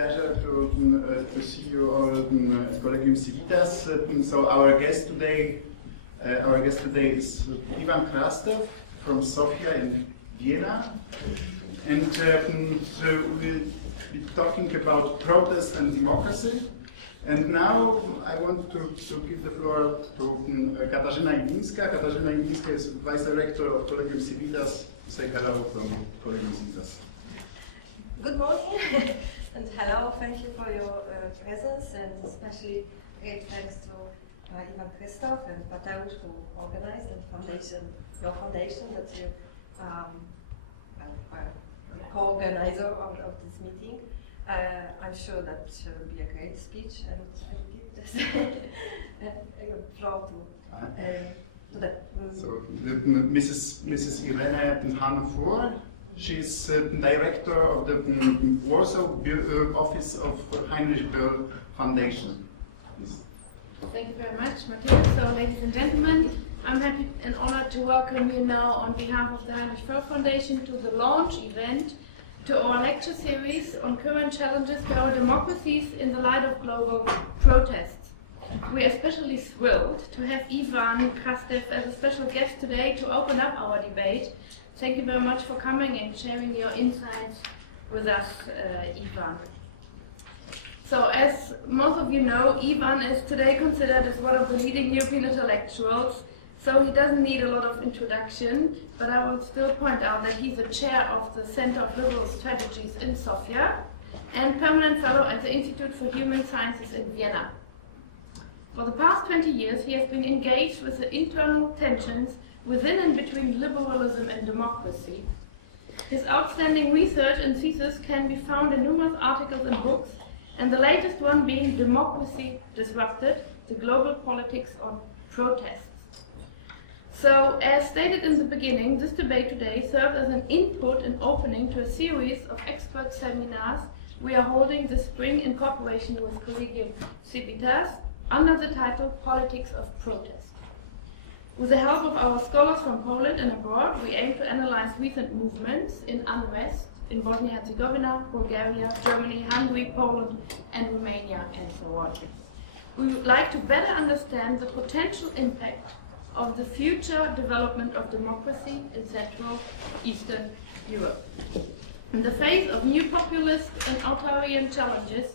pleasure to see you all at Collegium Civitas. So our guest today is Ivan Krastev from Sofia in Vienna, and so we'll be talking about protest and democracy. And now I want to give the floor to Katarzyna Ilińska. Katarzyna Ilińska is Vice Director of Collegium Civitas. Say hello from Collegium Civitas. Good morning and hello. Thank you for your presence, and especially great thanks to Ivan Krastev and Mateusz who organized your foundation that you are the co-organizer of this meeting. I'm sure that will be a great speech, and I will give this floor to the. So, Mrs. Irene Hanfur, she's director of the Warsaw office of Heinrich Boell Foundation. Please. Thank you very much, Matthias. So, ladies and gentlemen, I'm happy and honored to welcome you now on behalf of the Heinrich Boell Foundation to the launch event to our lecture series on current challenges to our democracies in the light of global protests. We are especially thrilled to have Ivan Krastev as a special guest today to open up our debate. Thank you very much for coming and sharing your insights with us, Ivan. So, as most of you know, Ivan is today considered as one of the leading European intellectuals, so he doesn't need a lot of introduction, but I will still point out that he's a chair of the Center of Liberal Strategies in Sofia and permanent fellow at the Institute for Human Sciences in Vienna. For the past 20 years, he has been engaged with the internal tensions within and between liberalism and democracy. His outstanding research and thesis can be found in numerous articles and books, and the latest one being Democracy Disrupted, the Global Politics on Protests. So, as stated in the beginning, this debate today serves as an input and opening to a series of expert seminars we are holding this spring in cooperation with Collegium Civitas under the title Politics of Protest. With the help of our scholars from Poland and abroad, we aim to analyze recent movements in unrest in Bosnia-Herzegovina, Bulgaria, Germany, Hungary, Poland, and Romania, and so on. We would like to better understand the potential impact of the future development of democracy in Central Eastern Europe. In the face of new populist and authoritarian challenges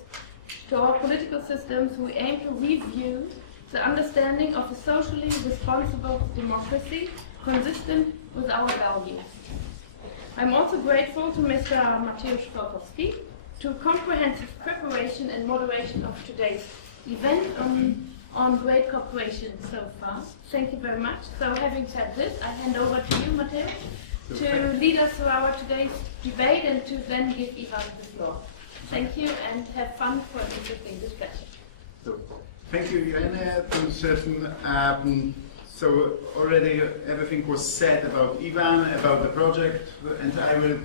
to our political systems, we aim to review the understanding of a socially responsible democracy consistent with our values. I'm also grateful to Mr. Mateusz Kolkowski to comprehensive preparation and moderation of today's event on great cooperation so far. Thank you very much. So, having said this, I hand over to you, Mateusz, to lead us through our today's debate and to then give Ivan the floor. Thank you, and have fun for an interesting discussion. So, thank you, Irene. So already everything was said about Ivan, about the project, and I will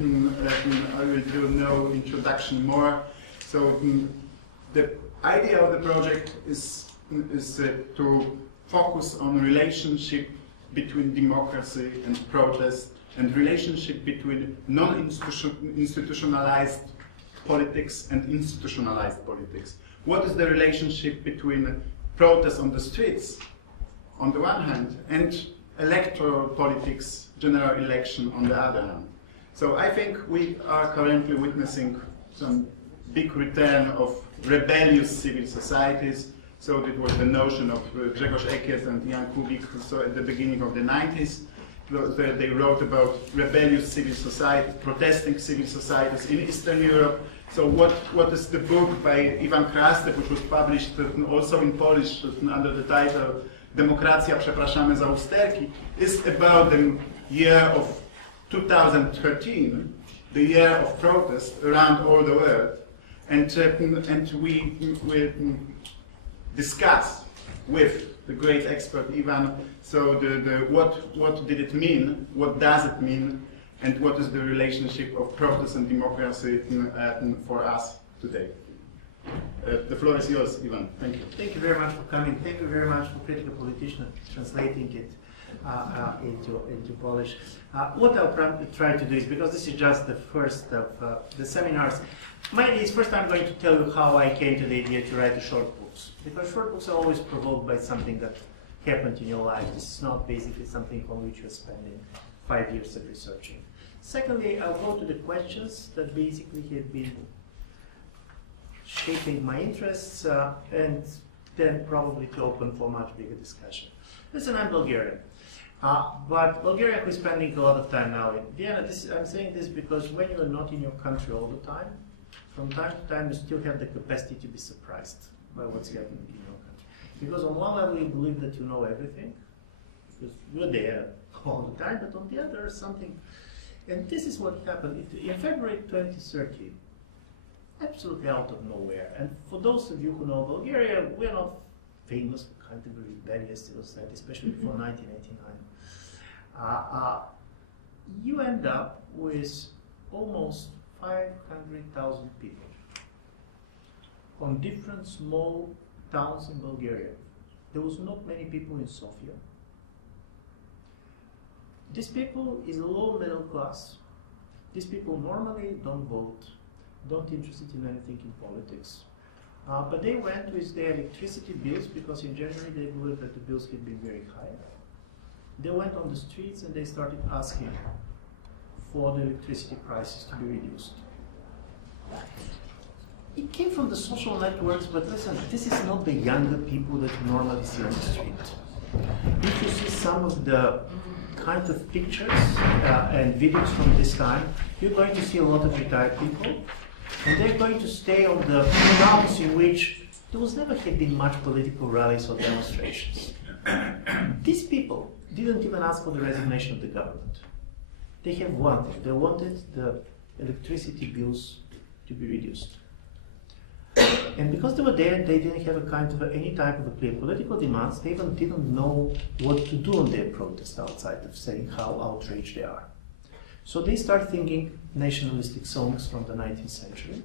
do no introduction more. So the idea of the project is to focus on relationship between democracy and protest, and relationship between non-institutionalized politics and institutionalized politics. What is the relationship between protests on the streets, on the one hand, and electoral politics, general election on the other hand? So I think we are currently witnessing some big return of rebellious civil societies. So it was the notion of Grzegorz Ekies and Jan Kubik, so at the beginning of the 90s. They wrote about rebellious civil society, protesting civil societies in Eastern Europe. So what is the book by Ivan Krastev, which was published also in Polish under the title Demokracja, przepraszamy za usterki, is about the year of 2013, the year of protest around all the world. And we discuss with the great expert Ivan, so what did it mean, what does it mean, and what is the relationship of protest and democracy for us today. The floor is yours, Ivan. Thank you. Thank you very much for coming. Thank you very much for Critical Politician translating it. into Polish. What I'll try to do is, because this is just the first of the seminars, my idea is first I'm going to tell you how I came to the idea to write the short books. Because short books are always provoked by something that happened in your life. This is not basically something on which you're spending 5 years of researching. Secondly, I'll go to the questions that basically have been shaping my interests, and then probably to open for much bigger discussion. Listen, I'm Bulgarian. But Bulgaria is spending a lot of time now in Vienna. I'm saying this because when you're not in your country all the time, from time to time you still have the capacity to be surprised by what's happening in your country. Because on one level you believe that you know everything, because you're there all the time, but on the other something. And this is what happened. In February 2013, absolutely out of nowhere, and for those of you who know Bulgaria, we're not famous for kind of a rebellious society, especially before 1989. You end up with almost 500,000 people on different small towns in Bulgaria. There was not many people in Sofia. These people is low middle class. These people normally don't vote, don't interested in anything in politics. But they went with their electricity bills, because in January they believed that the bills had been very high. They went on the streets and they started asking for the electricity prices to be reduced. It came from the social networks, but listen, this is not the younger people that you normally see on the street. If you see some of the kind of pictures and videos from this time, you're going to see a lot of retired people, and they're going to stay on the grounds in which there was never had been much political rallies or demonstrations. These people didn't even ask for the resignation of the government. They have one thing. They wanted the electricity bills to be reduced. And because they were there, they didn't have a kind of any type of a clear political demands. They even didn't know what to do on their protest outside of saying how outraged they are. So they start thinking nationalistic songs from the 19th century.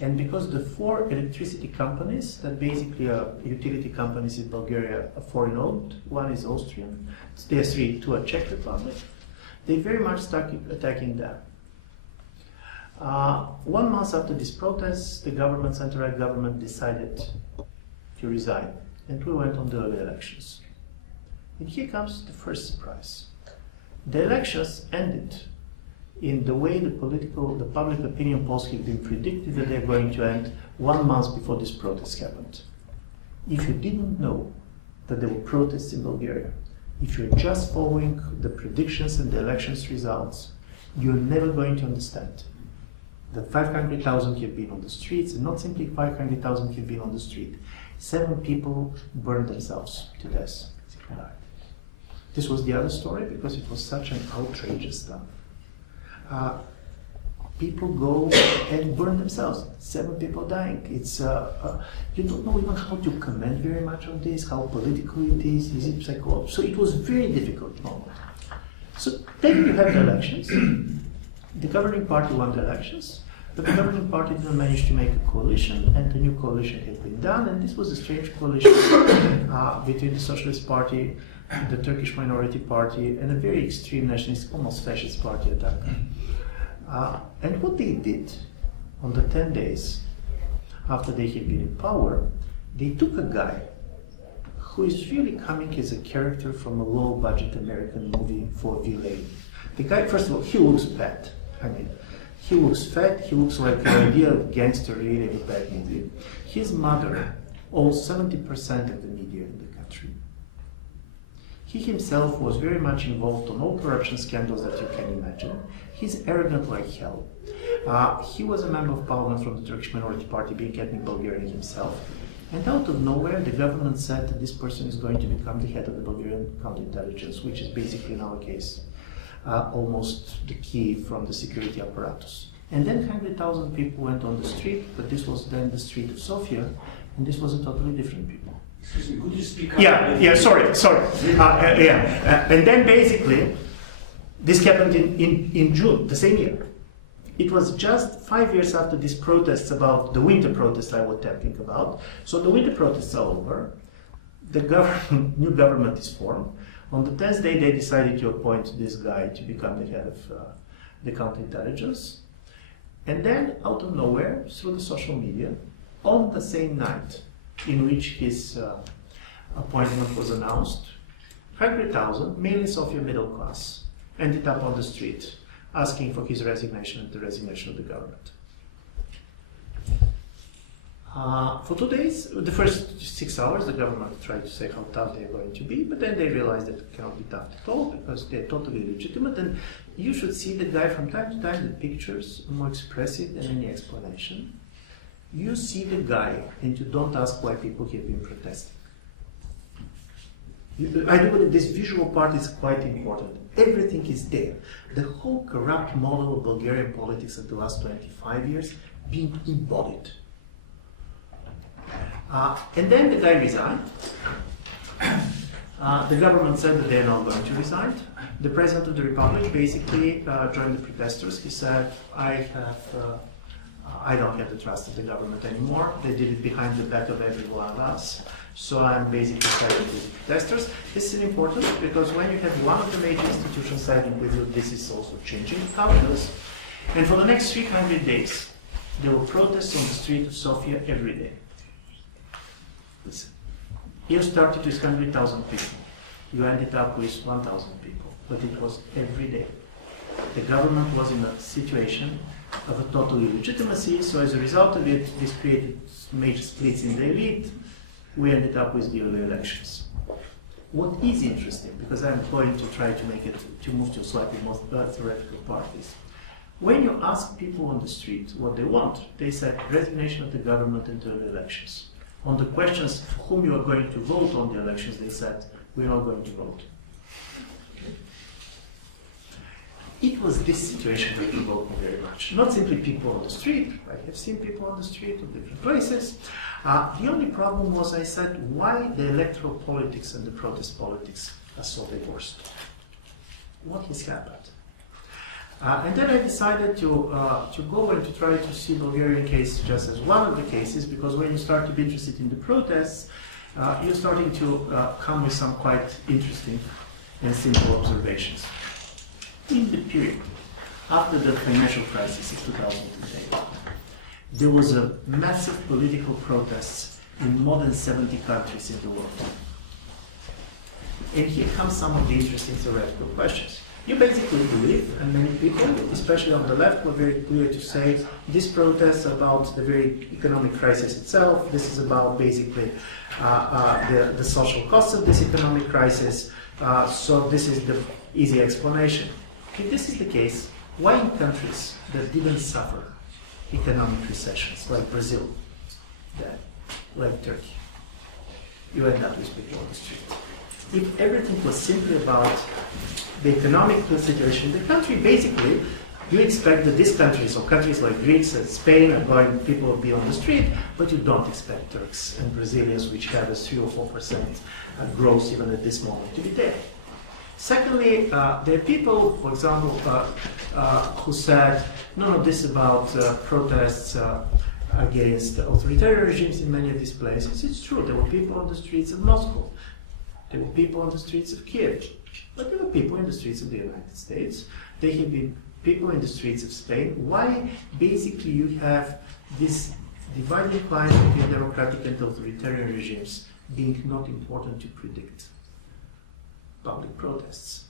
And because the 4 electricity companies that basically are utility companies in Bulgaria are foreign owned, one is Austrian, there are 3, 2 are Czech Republic, they very much started attacking them. 1 month after these protests, the government, center-right government, decided to resign, and we went on the early elections. And here comes the first surprise. The elections ended in the way the public opinion polls had been predicted that they're going to end 1 month before this protest happened. If you didn't know that there were protests in Bulgaria, if you're just following the predictions and the elections results, you're never going to understand that 500,000 have been on the streets, and not simply 500,000 have been on the street. 7 people burned themselves to death. This was the other story, because it was such an outrageous stuff. People go and burn themselves. 7 people dying. It's you don't know even how to comment very much on this, how political it is it psychological? So it was a very difficult moment. So then you have the elections. The governing party won the elections, but the governing party didn't manage to make a coalition, and a new coalition had been done, and this was a strange coalition between the Socialist Party, the Turkish Minority Party, and a very extreme nationalist, almost fascist party at that time. And what they did on the 10 days after they had been in power, they took a guy who is really coming as a character from a low-budget American movie for villain. The guy, first of all, he looks bad. I mean, he looks fat, he looks like the idea of gangster really in a bad movie. His mother owns 70% of the media in the country. He himself was very much involved on all corruption scandals that you can imagine. He's arrogant like hell. He was a member of parliament from the Turkish Minority Party, being ethnic Bulgarian himself. And out of nowhere, the government said that this person is going to become the head of the Bulgarian counterintelligence, which is basically, in our case, almost the key from the security apparatus. And then 100,000 people went on the street, but this was then the street of Sofia, and this was a totally different people. Excuse me, could you speak up? Yeah, sorry. And then basically, this happened in June, the same year. It was just 5 years after these protests about the winter protests I was talking about. So the winter protests are over. The new government is formed. On the 10th day, they decided to appoint this guy to become the head of the counterintelligence. And then, out of nowhere, through the social media, on the same night in which his appointment was announced, 100,000, mainly Soviet middle class, ended up on the street asking for his resignation and the resignation of the government. For 2 days, the first 6 hours, the government tried to say how tough they're going to be, but then they realized that it cannot be tough at all because they're totally legitimate. And you should see the guy from time to time, the pictures are more expressive than any explanation. You see the guy and you don't ask why people have been protesting. I do believe this visual part is quite important. Everything is there. The whole corrupt model of Bulgarian politics of the last 25 years being embodied. And then the guy resigned. The government said that they're not going to resign. The President of the Republic basically joined the protesters. He said, I don't have the trust of the government anymore. They did it behind the back of every one of us. So I'm basically siding with the protesters. This is important because when you have one of the major institutions siding with you, this is also changing the calculus. And for the next 300 days, there were protests on the street of Sofia every day. Listen. You started with 100,000 people. You ended up with 1,000 people. But it was every day. The government was in a situation of a total illegitimacy, so as a result of it, this created major splits in the elite. We ended up with the early elections. What is interesting, because I'm going to try to make it, to move to a slightly more theoretical part, is when you ask people on the street what they want, they said resignation of the government and early elections. On the questions for whom you are going to vote on the elections, they said, we're not going to vote. It was this situation that provoked me very much. Not simply people on the street. I have seen people on the street in different places. The only problem was I said, why the electoral politics and the protest politics are so divorced? What has happened? And then I decided to go and to try to see the Bulgarian case just as one of the cases, because when you start to be interested in the protests, you're starting to come with some quite interesting and simple observations. In the period after the financial crisis of 2008, there was a massive political protests in more than 70 countries in the world. And here comes some of the interesting theoretical questions. You basically believe, and many people, especially on the left, were very clear to say this protest about the very economic crisis itself, this is about basically the social costs of this economic crisis, so this is the easy explanation. If this is the case, why in countries that didn't suffer economic recessions, like Brazil, like Turkey, you end up with people on the street? If everything was simply about the economic situation in the country, basically, you expect that these countries, or countries like Greece and Spain, are going, people will be on the street, but you don't expect Turks and Brazilians, which have a 3 or 4% growth even at this moment, to be there. Secondly, there are people, for example, who said, no, this is about protests against authoritarian regimes in many of these places. It's true, there were people on the streets of Moscow. There were people on the streets of Kiev. But there were people in the streets of the United States. There have been people in the streets of Spain. Why basically you have this dividing line between democratic and authoritarian regimes being not important to predict public protests?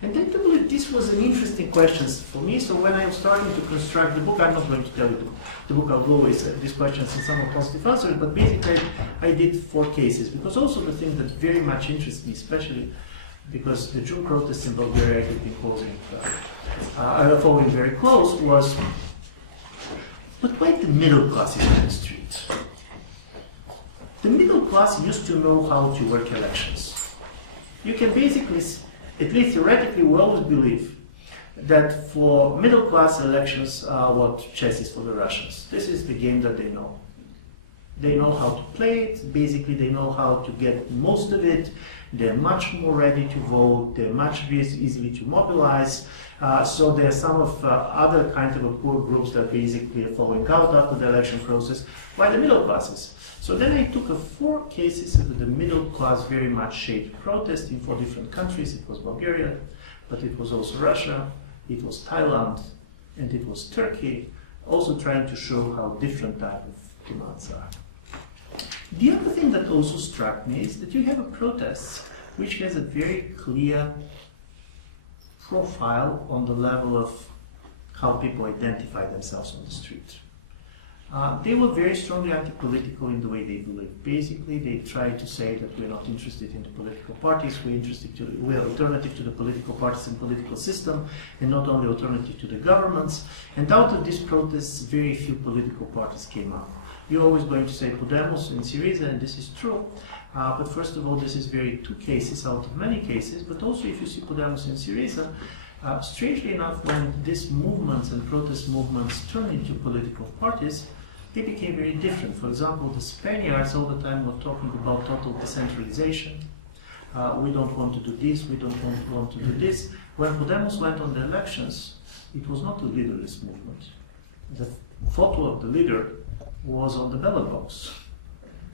And then to believe this was an interesting question for me, so when I was starting to construct the book, I'm not going to tell you the book, I'll go with these questions in some positive answers, but basically I did 4 cases, because also the thing that very much interests me, especially because the June protests in Bulgaria have been following very close, was, but why the middle class is on the street? The middle class used to know how to work elections. You can basically, at least theoretically, we always believe that for middle class elections are what chess is for the Russians. This is the game that they know. They know how to play it, basically they know how to get most of it, they're much more ready to vote, they're much easily to mobilize, so there are some of other kind of poor groups that basically are falling out after the election process, while the middle classes So then I took 4 cases of the middle class very much shaped protest in 4 different countries. It was Bulgaria, but it was also Russia, it was Thailand, and it was Turkey, also trying to show how different type of demands are. The other thing that also struck me is that you have a protest which has a very clear profile on the level of how people identify themselves on the street. They were very strongly anti-political in the way they believed. Basically, they tried to say that we're not interested in the political parties, we're alternative to the political parties and political system, and not only alternative to the governments. And out of these protests, very few political parties came up. You're always going to say Podemos and Syriza, and this is true. But first of all, this is very 2 cases out of many cases, but also if you see Podemos and Syriza, strangely enough, when these movements and protest movements turned into political parties, they became very different. For example, the Spaniards all the time were talking about total decentralization. We don't want to do this, we don't want to do this. When Podemos went on the elections, it was not a leaderless movement. The photo of the leader was on the ballot box.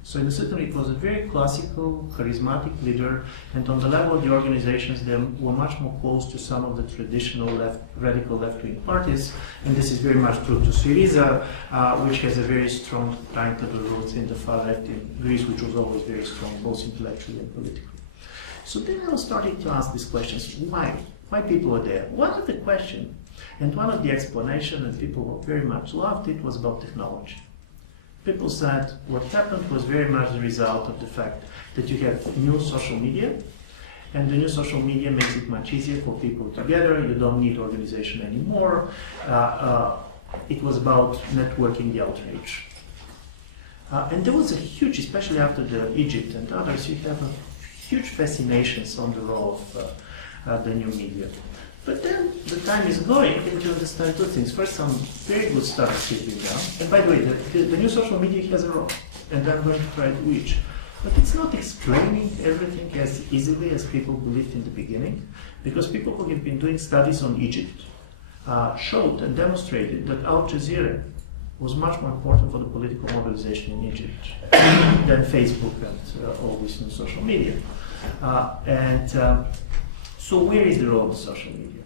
So in a certain way, it was a very classical, charismatic leader, and on the level of the organizations, they were much more close to some of the traditional radical left-wing parties, and this is very much true to Syriza, which has a very strong timetable roots in the far left in Greece, which was always very strong, both intellectually and politically. So then I was starting to ask these questions: why? Why people were there? One of the questions, and one of the explanations, and people very much loved it, was about technology. People said what happened was very much the result of the fact that you have new social media, and the new social media makes it much easier for people together. You don't need organization anymore. It was about networking the outrage. And there was a huge, especially after the Egypt and others, you have a huge fascinations on the role of the new media. But then the time is going and you understand 2 things. First, some very good stuff is sitting down. And by the way, the new social media has a role, and I'm going to try to reach. But it's not explaining everything as easily as people believed in the beginning, because people who have been doing studies on Egypt showed and demonstrated that Al Jazeera was much more important for the political mobilization in Egypt than Facebook and all this new social media. So where is the role of social media?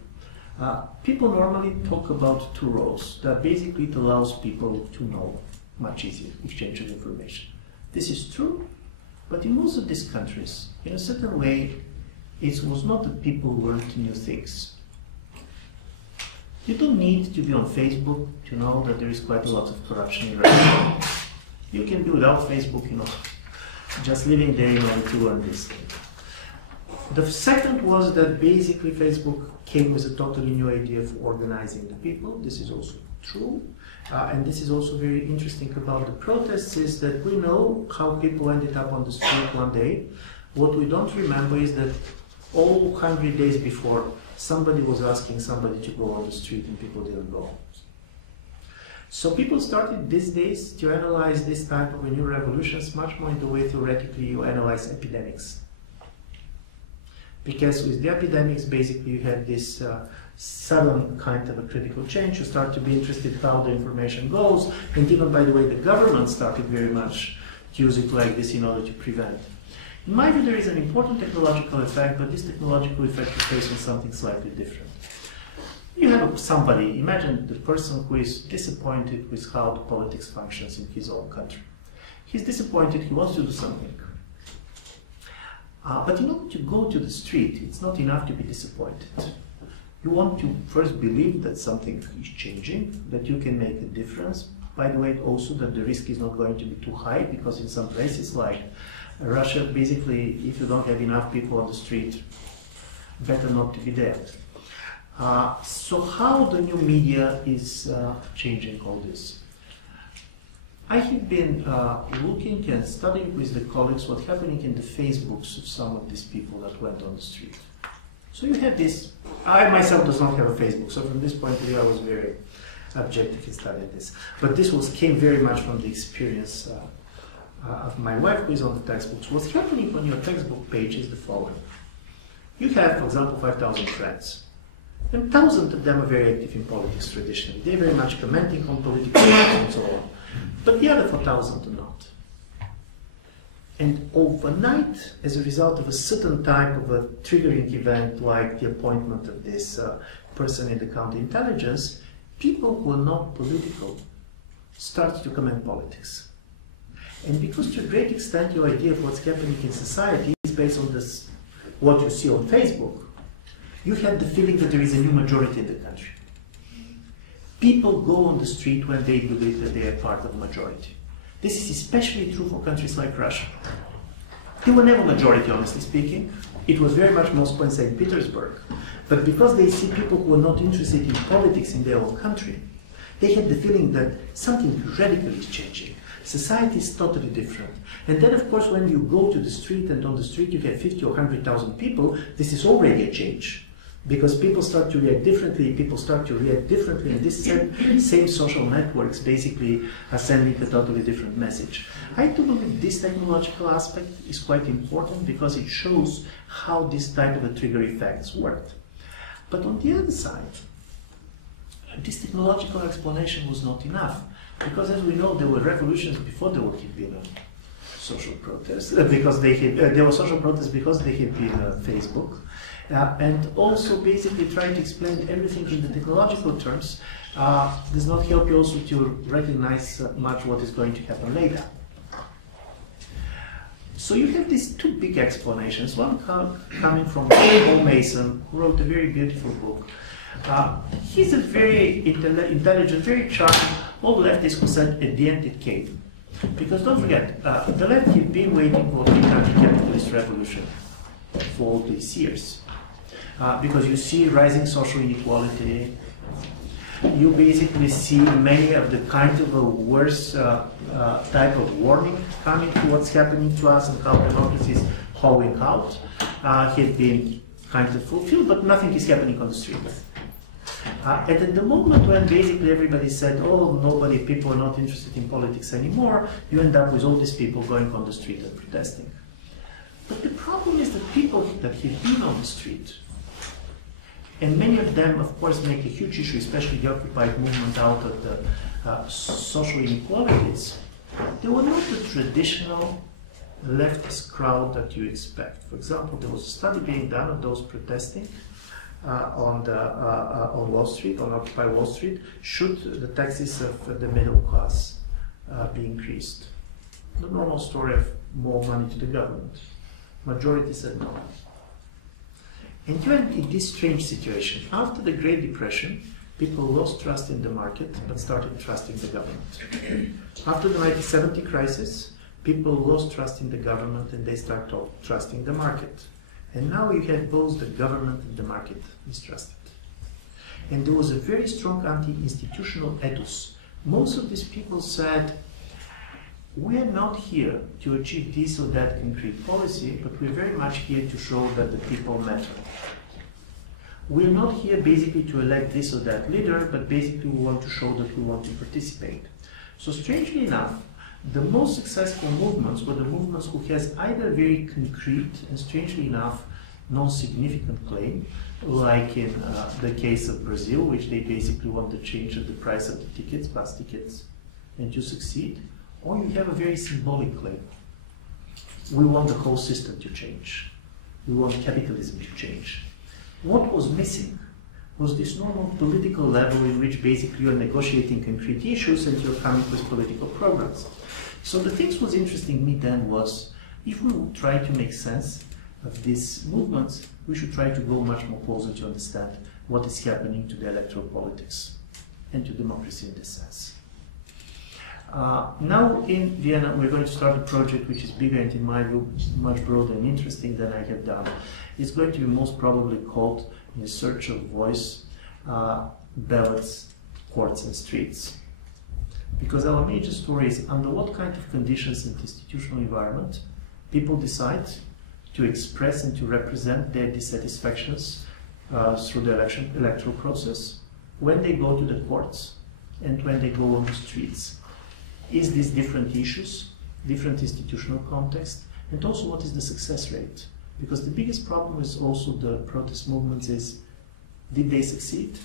People normally talk about 2 roles. That basically it allows people to know much easier, exchange of information. This is true, but in most of these countries, in a certain way, it was not that people learned new things. You don't need to be on Facebook to know that there is quite a lot of corruption in Russia. You can be without Facebook, just living there in order to learn this thing. The second was that basically Facebook came with a totally new idea of organizing the people. This is also true. And this is also very interesting about the protests, is that we know how people ended up on the street one day. What we don't remember is that all 100 days before, somebody was asking somebody to go on the street and people didn't go. So people started these days to analyze this type of new revolutions much more in the way theoretically you analyze epidemics. Because with the epidemics, basically you have this sudden kind of a critical change. You start to be interested how the information goes, and even, by the way, the government started very much to use it like this in order to prevent. In my view, there is an important technological effect, but this technological effect is based on something slightly different. You have somebody, imagine the person who is disappointed with how the politics functions in his own country. He's disappointed, he wants to do something. But in order to go to the street, it's not enough to be disappointed. You want to first believe that something is changing, that you can make a difference. By the way, also that the risk is not going to be too high, because in some places like Russia, basically, if you don't have enough people on the street, better not to be there. So how the new media is changing all this? I have been looking and studying with the colleagues what's happening in the Facebooks of some of these people that went on the street. So you have this, I myself does not have a Facebook, so from this point of view I was very objective in studying this. But this came very much from the experience of my wife who is on the textbooks. What's happening on your textbook page is the following. You have, for example, 5,000 friends. And 1,000 of them are very active in politics traditionally. They're very much commenting on political issues and so on. But the other 4,000 are not. And overnight, as a result of a certain type of a triggering event, like the appointment of this person in the counterintelligence, people who are not political start to comment politics. And because to a great extent your idea of what's happening in society is based on this, what you see on Facebook, you have the feeling that there is a new majority in the country. People go on the street when they believe that they are part of a majority. This is especially true for countries like Russia. They were never majority, honestly speaking. It was very much Moscow and St. Petersburg. But because they see people who are not interested in politics in their own country, they had the feeling that something radical is changing. Society is totally different. And then, of course, when you go to the street and on the street you have 50 or 100,000 people, this is already a change. Because people start to react differently, and this same social networks basically are sending a totally different message. I do believe this technological aspect is quite important because it shows how this type of a trigger effects worked. But on the other side, this technological explanation was not enough. Because as we know, there were revolutions before there had been social protests, because there were social protests because they had been Facebook. And also basically trying to explain everything in the technological terms does not help you also to recognize much what is going to happen later. So you have these two big explanations, one coming from Paul Mason, who wrote a very beautiful book. He's a very intelligent, very charming, all leftists who said at the end it came. Because don't forget, the left had been waiting for the anti-capitalist revolution for all these years. Because you see rising social inequality, you basically see many of the kind of a worse type of warning coming to what's happening to us and how democracy is hollowing out had been kind of fulfilled, but nothing is happening on the street. And at the moment when basically everybody said, oh, people are not interested in politics anymore, you end up with all these people going on the street and protesting. But the problem is that people that have been on the street, and many of them, of course, make a huge issue, especially the Occupy movement, out of the social inequalities. They were not the traditional leftist crowd that you expect. For example, there was a study being done of those protesting on Wall Street, on Occupy Wall Street, should the taxes of the middle class be increased. The normal story of more money to the government. Majority said no. And you end in this strange situation. After the Great Depression, people lost trust in the market, but started trusting the government. After the 1970 crisis, people lost trust in the government and they started trusting the market. And now you have both the government and the market mistrusted. And there was a very strong anti-institutional ethos. Most of these people said, we are not here to achieve this or that concrete policy, but we're very much here to show that the people matter. We're not here basically to elect this or that leader, but basically we want to show that we want to participate. So strangely enough, the most successful movements were the movements who has either very concrete and strangely enough non-significant claim, like in the case of Brazil, which they basically want to change the price of the tickets, bus tickets, and to succeed. Or you have a very symbolic claim. We want the whole system to change. We want capitalism to change. What was missing was this normal political level in which basically you're negotiating concrete issues and you're coming with political programs. So the thing that was interesting me then was, if we would try to make sense of these movements, we should try to go much more closer to understand what is happening to the electoral politics and to democracy in this sense. Now in Vienna we're going to start a project which is bigger and in my view much broader and interesting than I have done. It's going to be most probably called In Search of Voice, Ballots, Courts and Streets. Because our major story is under what kind of conditions and institutional environment people decide to express and to represent their dissatisfactions through the electoral process, when they go to the courts and when they go on the streets. Is this different issues, different institutional context, and also what is the success rate? Because the biggest problem with also the protest movements is, did they succeed?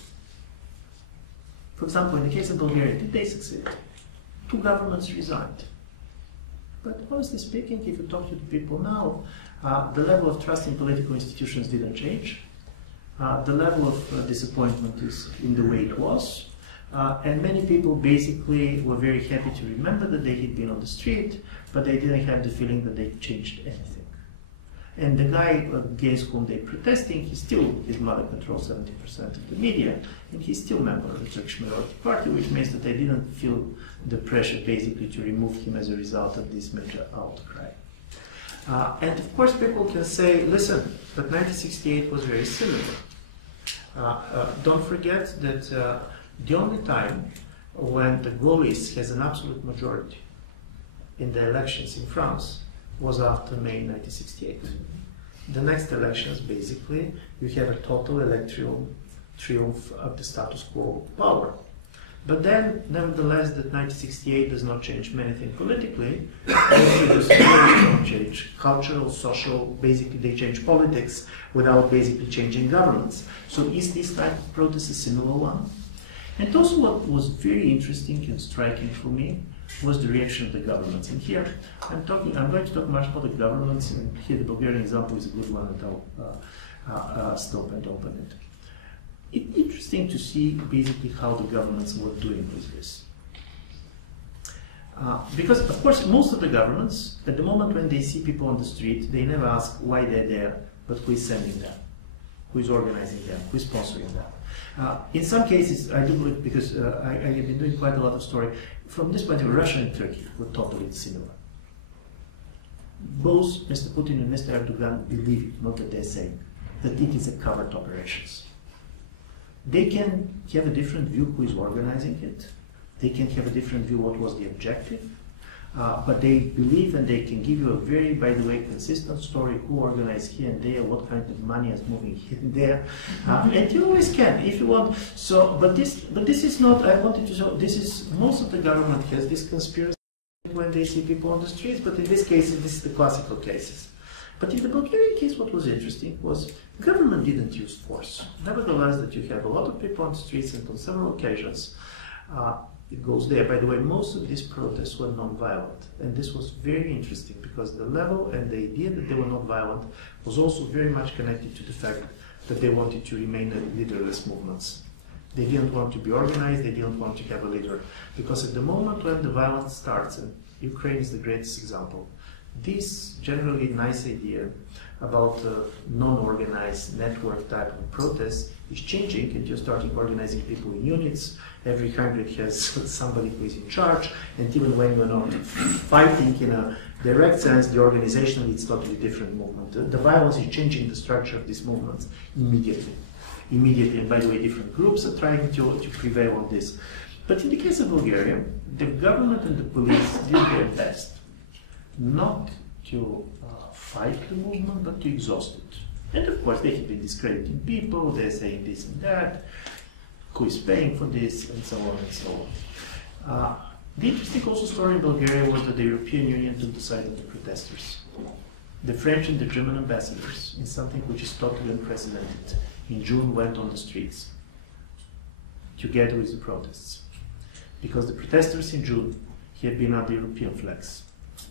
For example, in the case of Bulgaria, did they succeed? 2 governments resigned. But honestly speaking, if you talk to the people now, the level of trust in political institutions didn't change. The level of disappointment is in the way it was. And many people basically were very happy to remember that they had been on the street, but they didn't have the feeling that they changed anything. And the guy against whom they're protesting, his mother controls 70% of the media, and he's still a member of the Turkish Minority Party, which means that they didn't feel the pressure basically to remove him as a result of this major outcry. And of course people can say, listen, but 1968 was very similar. Don't forget that the only time when the Gaullist has an absolute majority in the elections in France was after May 1968. The next elections, basically, you have a total electoral triumph of the status quo power. But then, nevertheless, that 1968 does not change many things politically. They don't change cultural, social, basically they change politics without basically changing governments. So is this type of protest a similar one? And also what was very interesting and striking for me was the reaction of the governments. And here I'm going to talk much about the governments, and here the Bulgarian example is a good one, and I'll stop and open it. It's interesting to see basically how the governments were doing with this. Because of course most of the governments, at the moment when they see people on the street, they never ask why they're there, but who is sending them, who is organizing them, who is sponsoring them. In some cases, I do believe, because I have been doing quite a lot of story, from this point of view, Russia and Turkey were totally similar. Both Mr. Putin and Mr. Erdogan believe it, not that they're saying, that it is a covert operations. They can have a different view who is organizing it, they can have a different view what was the objective, but they believe and they can give you a very, by the way, consistent story who organized here and there, what kind of money is moving here and there, and you always can if you want. So, but this is not. I wanted to show. This is most of the government has this conspiracy when they see people on the streets, but in this case, this is the classical cases. But in the Bulgarian case, what was interesting was government didn't use force. Nevertheless, that you have a lot of people on the streets, and on several occasions. It goes there. By the way, most of these protests were non-violent, and this was very interesting because the level and the idea that they were not violent was also very much connected to the fact that they wanted to remain leaderless movements. They didn't want to be organized, they didn't want to have a leader, because at the moment when the violence starts, and Ukraine is the greatest example, this generally nice idea about non-organized network type of protest is changing, and you're starting organizing people in units. Every country has somebody who is in charge, and even when you're not fighting in a direct sense, the organization is totally different movement. The violence is changing the structure of these movements immediately. And by the way, different groups are trying to prevail on this. But in the case of Bulgaria, the government and the police did their best not to fight the movement, but to exhaust it. And of course, they have been discrediting people, they're saying this and that, who is paying for this, and so on and so on. The interesting also story in Bulgaria was that the European Union took the side of the protesters. The French and the German ambassadors, in something which is totally unprecedented, in June went on the streets, together with the protests. Because the protesters in June had been under European flags.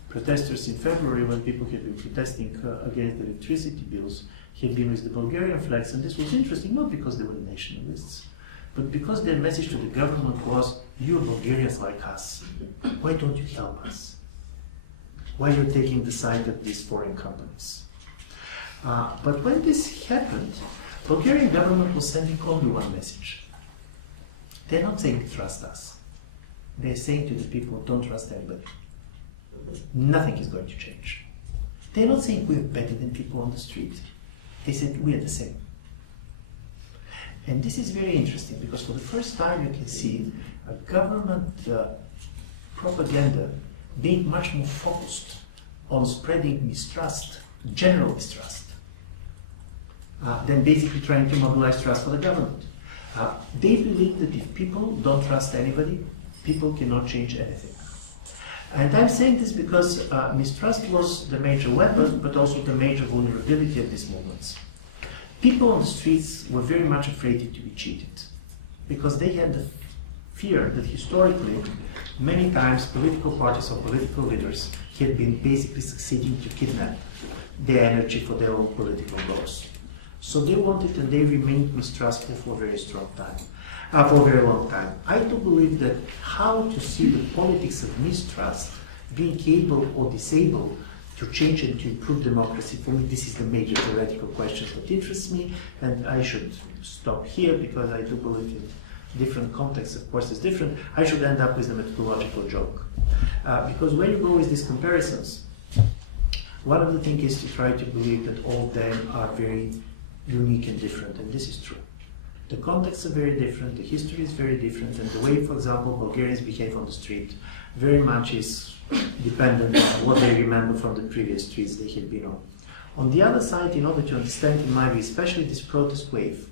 Protesters in February, when people had been protesting against the electricity bills, had been with the Bulgarian flags, and this was interesting, not because they were nationalists, but because their message to the government was, you're Bulgarians like us, why don't you help us? Why are you taking the side of these foreign companies? But when this happened, Bulgarian government was sending only one message. They're not saying trust us. They're saying to the people, don't trust anybody. Nothing is going to change. They're not saying we're better than people on the street. They said we're the same. And this is very interesting because for the first time you can see a government propaganda being much more focused on spreading mistrust, general mistrust, than basically trying to mobilize trust for the government. They believe that if people don't trust anybody, people cannot change anything. And I'm saying this because mistrust was the major weapon, but also the major vulnerability of these movements. People on the streets were very much afraid to be cheated, because they had the fear that historically, many times political parties or political leaders had been basically succeeding to kidnap their energy for their own political goals. So they wanted and they remained mistrustful for a very strong time, for a very long time. I do believe that how to see the politics of mistrust being able or disabled to change and to improve democracy, for me this is the major theoretical question that interests me, and I should stop here because I do believe in different contexts, of course, is different. I should end up with a methodological joke. Because when you go with these comparisons, one of the things is to try to believe that all of them are very unique and different, and this is true. The contexts are very different, the history is very different, and the way, for example, Bulgarians behave on the street very much is dependent on what they remember from the previous streets they had been on. On the other side, in order to understand, in my view, especially this protest wave,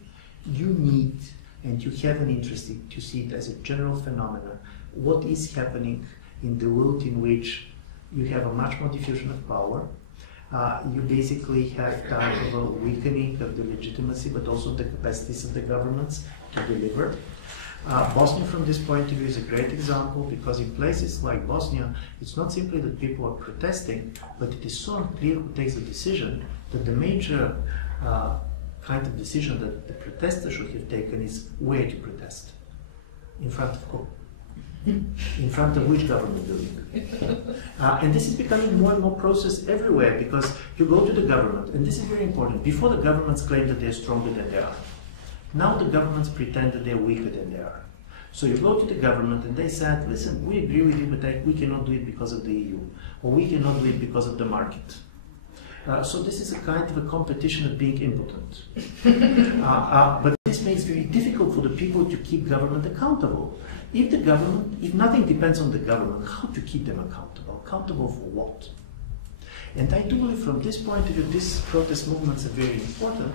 you need and you have an interest to see it as a general phenomenon, what is happening in the world in which you have a much more diffusion of power. You basically have kind of a weakening of the legitimacy, but also the capacities of the governments to deliver. Bosnia, from this point of view, is a great example because in places like Bosnia, it's not simply that people are protesting, but it is so unclear who takes the decision that the major kind of decision that the protester should have taken is where to protest. In front of who? In front of which government building? And this is becoming more and more process everywhere because you go to the government, and this is very important. Before, the governments claim that they're stronger than they are. Now the governments pretend that they're weaker than they are. So you go to the government and they said, listen, we agree with you, but we cannot do it because of the EU, or we cannot do it because of the market. So this is a kind of a competition of being impotent. But this makes it very difficult for the people to keep government accountable. If nothing depends on the government, how to keep them accountable? Accountable for what? And I do believe from this point of view, these protest movements are very important,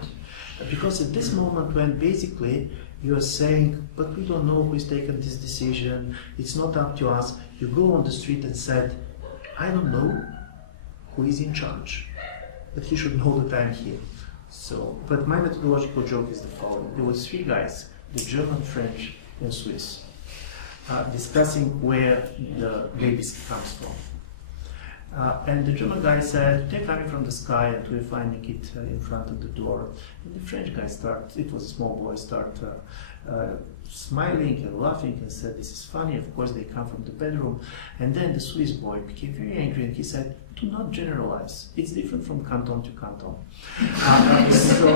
because at this moment when basically you are saying, but we don't know who is taking this decision, it's not up to us, you go on the street and said, I don't know who is in charge, but he should know that I'm here. So, but my methodological joke is the following. There were three guys, the German, French, and Swiss, discussing where the baby comes from. And the German guy said, they're coming from the sky and we're finding it in front of the door. And the French guy it was a small boy, smiling and laughing and said, this is funny, of course they come from the bedroom. And then the Swiss boy became very angry and he said, do not generalize. It's different from canton to canton. So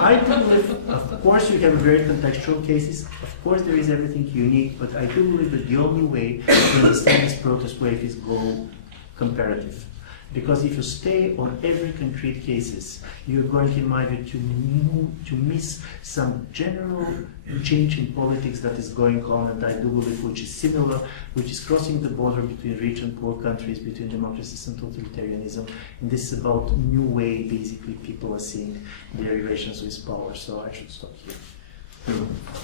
I do believe, of course you have very contextual cases, of course there is everything unique, but I do believe that the only way to understand this protest wave is go comparative. Because if you stay on every concrete cases, you're going, in my view, to miss some general change in politics that is going on, and I do believe which is similar, which is crossing the border between rich and poor countries, between democracies and totalitarianism. And this is about new way, basically, people are seeing their relations with power. So I should stop here.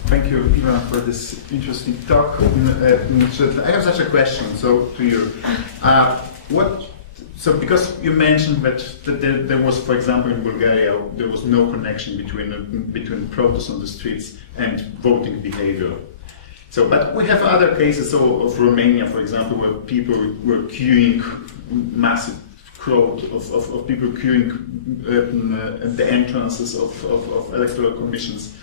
Thank you, Ivan, for this interesting talk. I have such a question to you. So because you mentioned that there was, for example, in Bulgaria, there was no connection between protests on the streets and voting behavior. So, but we have other cases of Romania, for example, where people were queuing, massive crowd of people queuing at the entrances of electoral commissions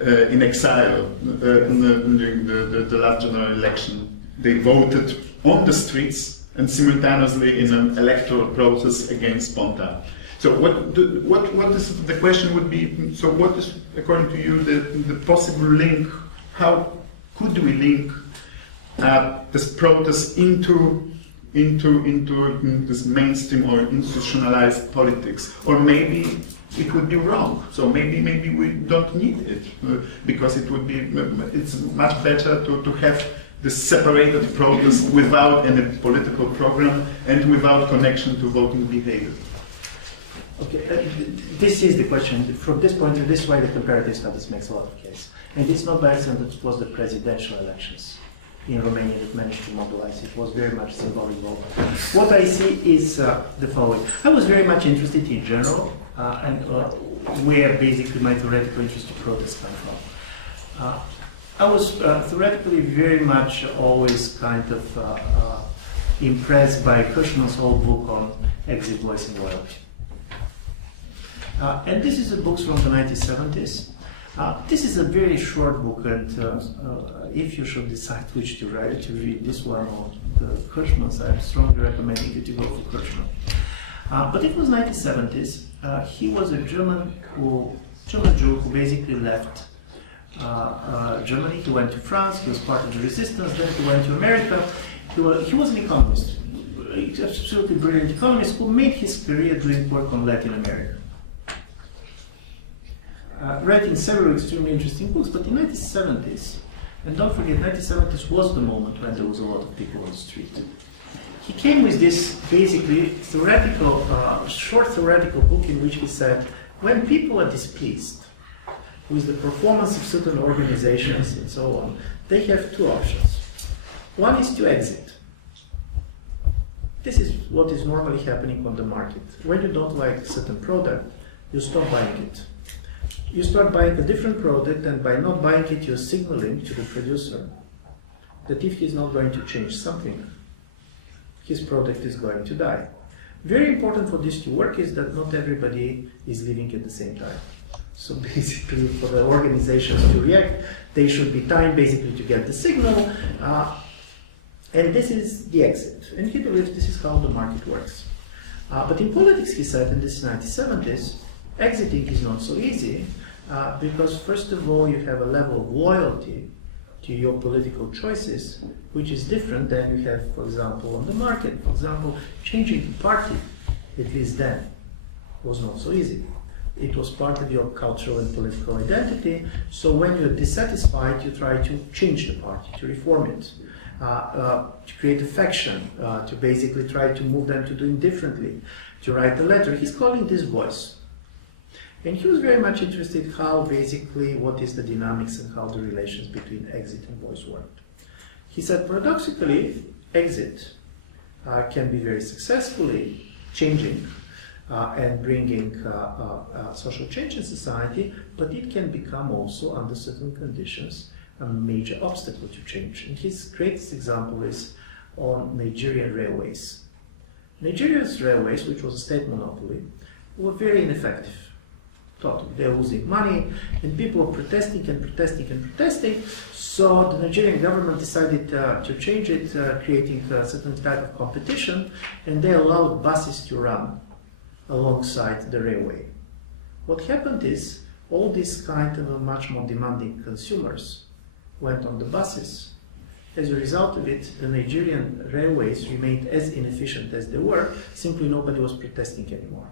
in exile during the last general election. They voted on the streets and simultaneously in an electoral process against Ponta. So what is the question would be, so what is, according to you, the possible link, how could we link this protest into this mainstream or institutionalized politics? Or maybe it would be wrong. So maybe we don't need it, because it would be, it's much better to have this separated protest without any political program and without connection to voting behavior. Okay, this is the question. From this point of view, this is why the comparative studies makes a lot of case. And it's not by accident that it was the presidential elections in Romania that managed to mobilize. It was very much symbolic vote. What I see is the following. I was very much interested in general and where basically my theoretical interest to protest come from. I was theoretically very much always kind of impressed by Cushman's whole book on exit, voice, and loyalty. And this is a book from the 1970s. This is a very short book, and if you should decide which to read this one or the Cushman's, I'm strongly recommending you to go for Cushman. But it was 1970s. He was a German Jew who basically left Germany. He went to France. He was part of the resistance. Then he went to America. He was an economist, absolutely brilliant economist who made his career doing work on Latin America. Writing several extremely interesting books, but in the 1970s, and don't forget, 1970s was the moment when there was a lot of people on the street. He came with this basically theoretical, short theoretical book in which he said, when people are displeased with the performance of certain organizations and so on, they have two options. One is to exit. This is what is normally happening on the market. When you don't like a certain product, you stop buying it. You start buying a different product, and by not buying it, you're signaling to the producer that if he's not going to change something, his product is going to die. Very important for this to work is that not everybody is living at the same time. So basically, for the organizations to react, they should be timed basically to get the signal, and this is the exit. And he believes this is how the market works. But in politics, he said, in the 1970s, exiting is not so easy because, first of all, you have a level of loyalty to your political choices, which is different than you have, for example, on the market. For example, changing the party, at least then, was not so easy. It was part of your cultural and political identity, so when you're dissatisfied, you try to change the party, to reform it, to create a faction, to basically try to move them to doing differently, to write a letter. He's calling this voice. And he was very much interested how basically what is the dynamics and how the relations between exit and voice worked. He said paradoxically, exit can be very successfully changing and bringing social change in society, but it can become also under certain conditions a major obstacle to change. And his greatest example is on Nigerian railways. Nigeria's railways, which was a state monopoly, were very ineffective. They're losing money, and people were protesting and protesting and protesting. So the Nigerian government decided to change it, creating a certain type of competition, and they allowed buses to run alongside the railway. What happened is all these kind of much more demanding consumers went on the buses. As a result of it, the Nigerian railways remained as inefficient as they were, simply nobody was protesting anymore.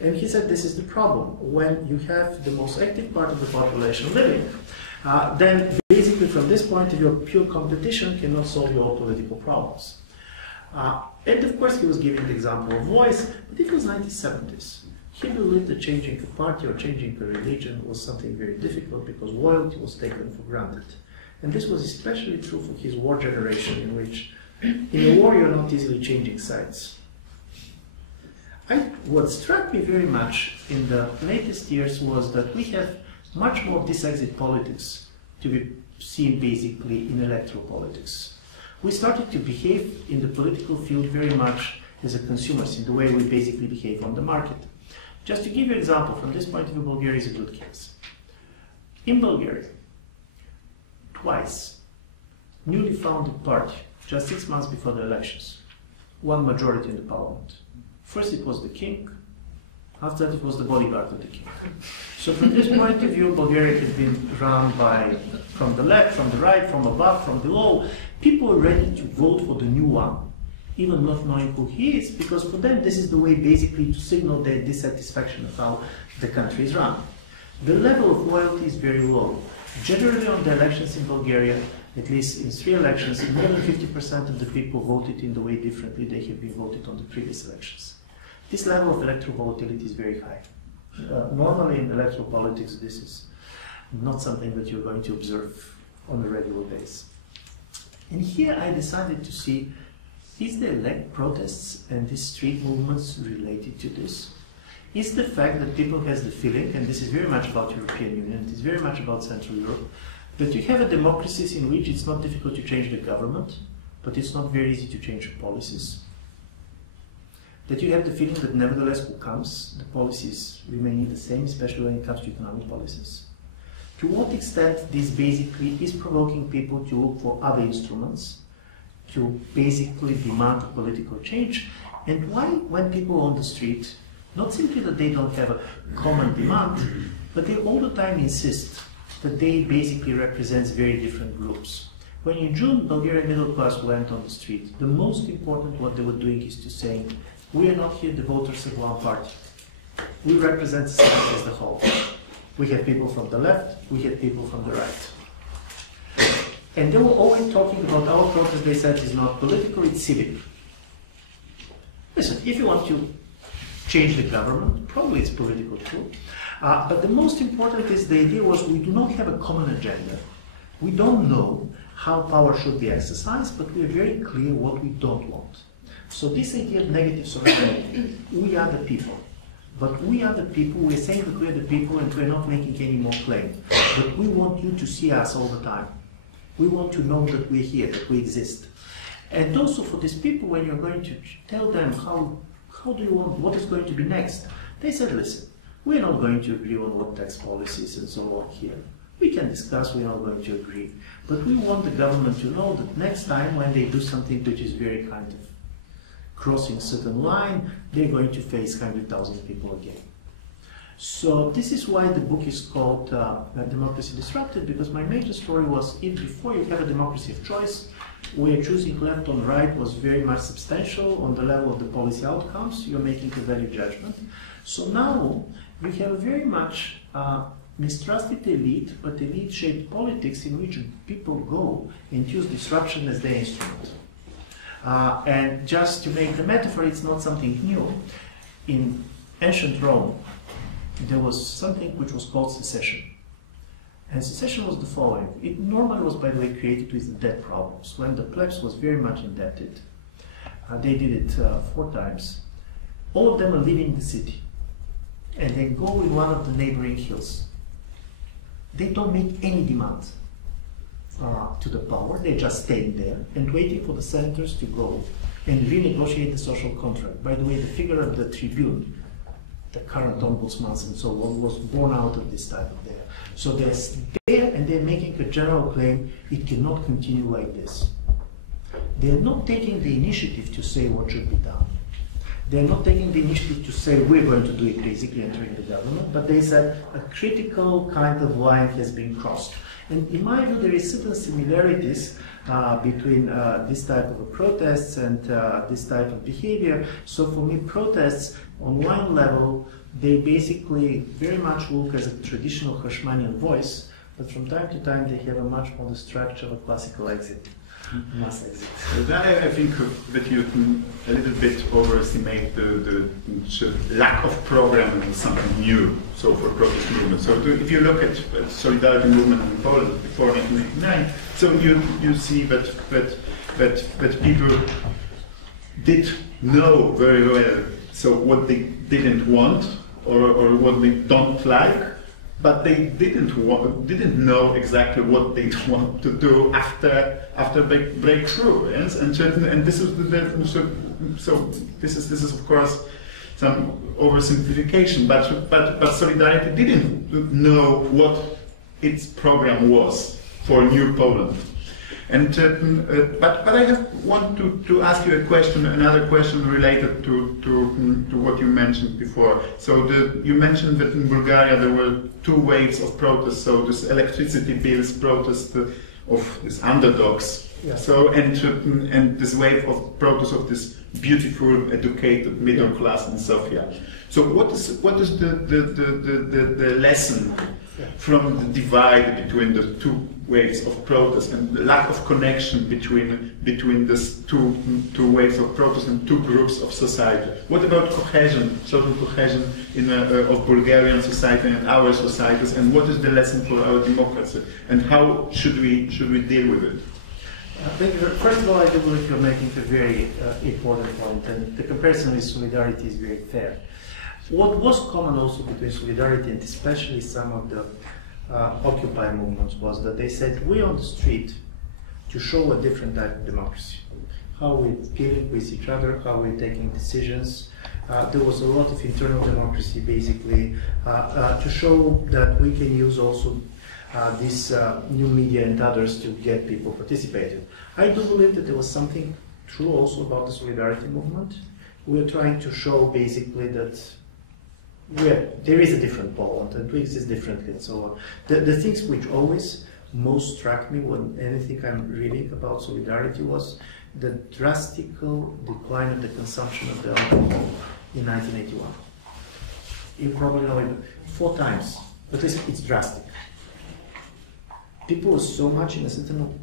And he said this is the problem. When you have the most active part of the population living, then basically from this point of view, pure competition cannot solve your political problems. And of course he was giving the example of voice, but it was 1970s. He believed that changing a party or changing a religion was something very difficult because loyalty was taken for granted. And this was especially true for his war generation, in which in a war you're not easily changing sides. What struck me very much in the latest years was that we have much more of this exit politics to be seen basically in electoral politics. We started to behave in the political field very much as a consumers in the way we basically behave on the market. Just to give you an example, from this point of view, Bulgaria is a good case. In Bulgaria, twice, newly founded party, just 6 months before the elections, won majority in the parliament. First it was the king, after that it was the bodyguard of the king. So from this point of view, Bulgaria has been run by, from the left, from the right, from above, from below. People are ready to vote for the new one, even not knowing who he is, because for them this is the way basically to signal their dissatisfaction of how the country is run. The level of loyalty is very low. Generally on the elections in Bulgaria, at least in 3 elections, more than 50% of the people voted in the way differently they have been voted on the previous elections. This level of electoral volatility is very high. Normally in electoral politics, this is not something that you're going to observe on a regular basis. And here I decided to see, is the protests and these street movements related to this? Is the fact that people has the feeling, and this is very much about European Union, it is very much about Central Europe, That you have a democracies in which it's not difficult to change the government, but it's not very easy to change policies. That you have the feeling that nevertheless who comes, the policies remaining the same, especially when it comes to economic policies. To what extent this basically is provoking people to look for other instruments, to basically demand a political change, and why when people on the street, not simply that they don't have a common demand, but they all the time insist that they basically represent very different groups. When in June Bulgarian middle class went on the street, the most important what they were doing is to say, we are not here the voters of one party. We represent society as the whole. We have people from the left, we have people from the right. And they were always talking about our protest, they said, is not political, it's civic. Listen, if you want to change the government, probably it's political too. But the most important is the idea was we do not have a common agenda. We don't know how power should be exercised, but we are very clear what we don't want. So this idea of negative sovereignty, we are the people. But we are the people, we're saying that we're the people and we're not making any more claim. But we want you to see us all the time. We want to know that we're here, that we exist. And also for these people, when you're going to tell them how do you want, what is going to be next, they said, listen, we're not going to agree on what tax policies and so on here. We can discuss, we're not going to agree. But we want the government to know that next time when they do something which is very kind of crossing a certain line, they're going to face 100,000 people again. So this is why the book is called Democracy Disrupted, because my major story was if before you have a democracy of choice, where choosing left or right was very much substantial on the level of the policy outcomes, you're making a value judgment. So now we have very much mistrusted elite, but elite-shaped politics in which people go and use disruption as their instrument. And just to make the metaphor, it's not something new. In ancient Rome, there was something which was called secession. And secession was the following. It normally was, by the way, created with the debt problems. When the plebs was very much indebted, they did it 4 times. All of them are leaving the city. And they go in one of the neighboring hills. They don't make any demand to the power. They're just staying there and waiting for the senators to go and renegotiate the social contract. By the way, the figure of the tribune, the current ombudsman and so on, was born out of this type of there. So they're there and they're making a general claim, it cannot continue like this. They're not taking the initiative to say what should be done. They're not taking the initiative to say we're going to do it, basically entering the government, but they said a critical kind of line has been crossed. And in my view, there is certain similarities between this type of protests and this type of behavior. So for me, protests on one level, they basically very much look as a traditional Hirschmanian voice, but from time to time they have a much more the structure of a classical exit. Mass exit. I think that you a little bit overestimate the lack of program and something new. So for protest movement. So if you look at solidarity movement in Poland before 1989, so you see that people did know very well so what they didn't want or what they don't like. But they didn't know exactly what they want to do after breakthrough, yes? And this is this is of course some oversimplification. But Solidarity didn't know what its program was for New Poland. And but I want to ask you a question, another question related to what you mentioned before. So you mentioned that in Bulgaria there were 2 waves of protests. So this electricity bills protest of these underdogs. Yeah. So and this wave of protest of this beautiful, educated middle class in Sofia. So what is the lesson from the divide between the 2 waves of protest and the lack of connection between these two waves of protest and 2 groups of society? What about cohesion, social cohesion of Bulgarian society and our societies, and what is the lesson for our democracy, and how should we deal with it? First of all, I do believe you're making a very important point, and the comparison with Solidarity is very fair. What was common also between Solidarity and especially some of the Occupy movements was that they said, we're on the street to show a different type of democracy. How we're dealing with each other, how we're taking decisions. There was a lot of internal democracy, basically, to show that we can use also this new media and others to get people participated. I do believe that there was something true also about the solidarity movement. We're trying to show basically that there is a different Poland and we exist differently and so on. The things which always most struck me when anything I'm reading about solidarity was the drastic decline of the consumption of the alcohol in 1981. You probably know it 4 times, at least it's drastic. People were so much in a certain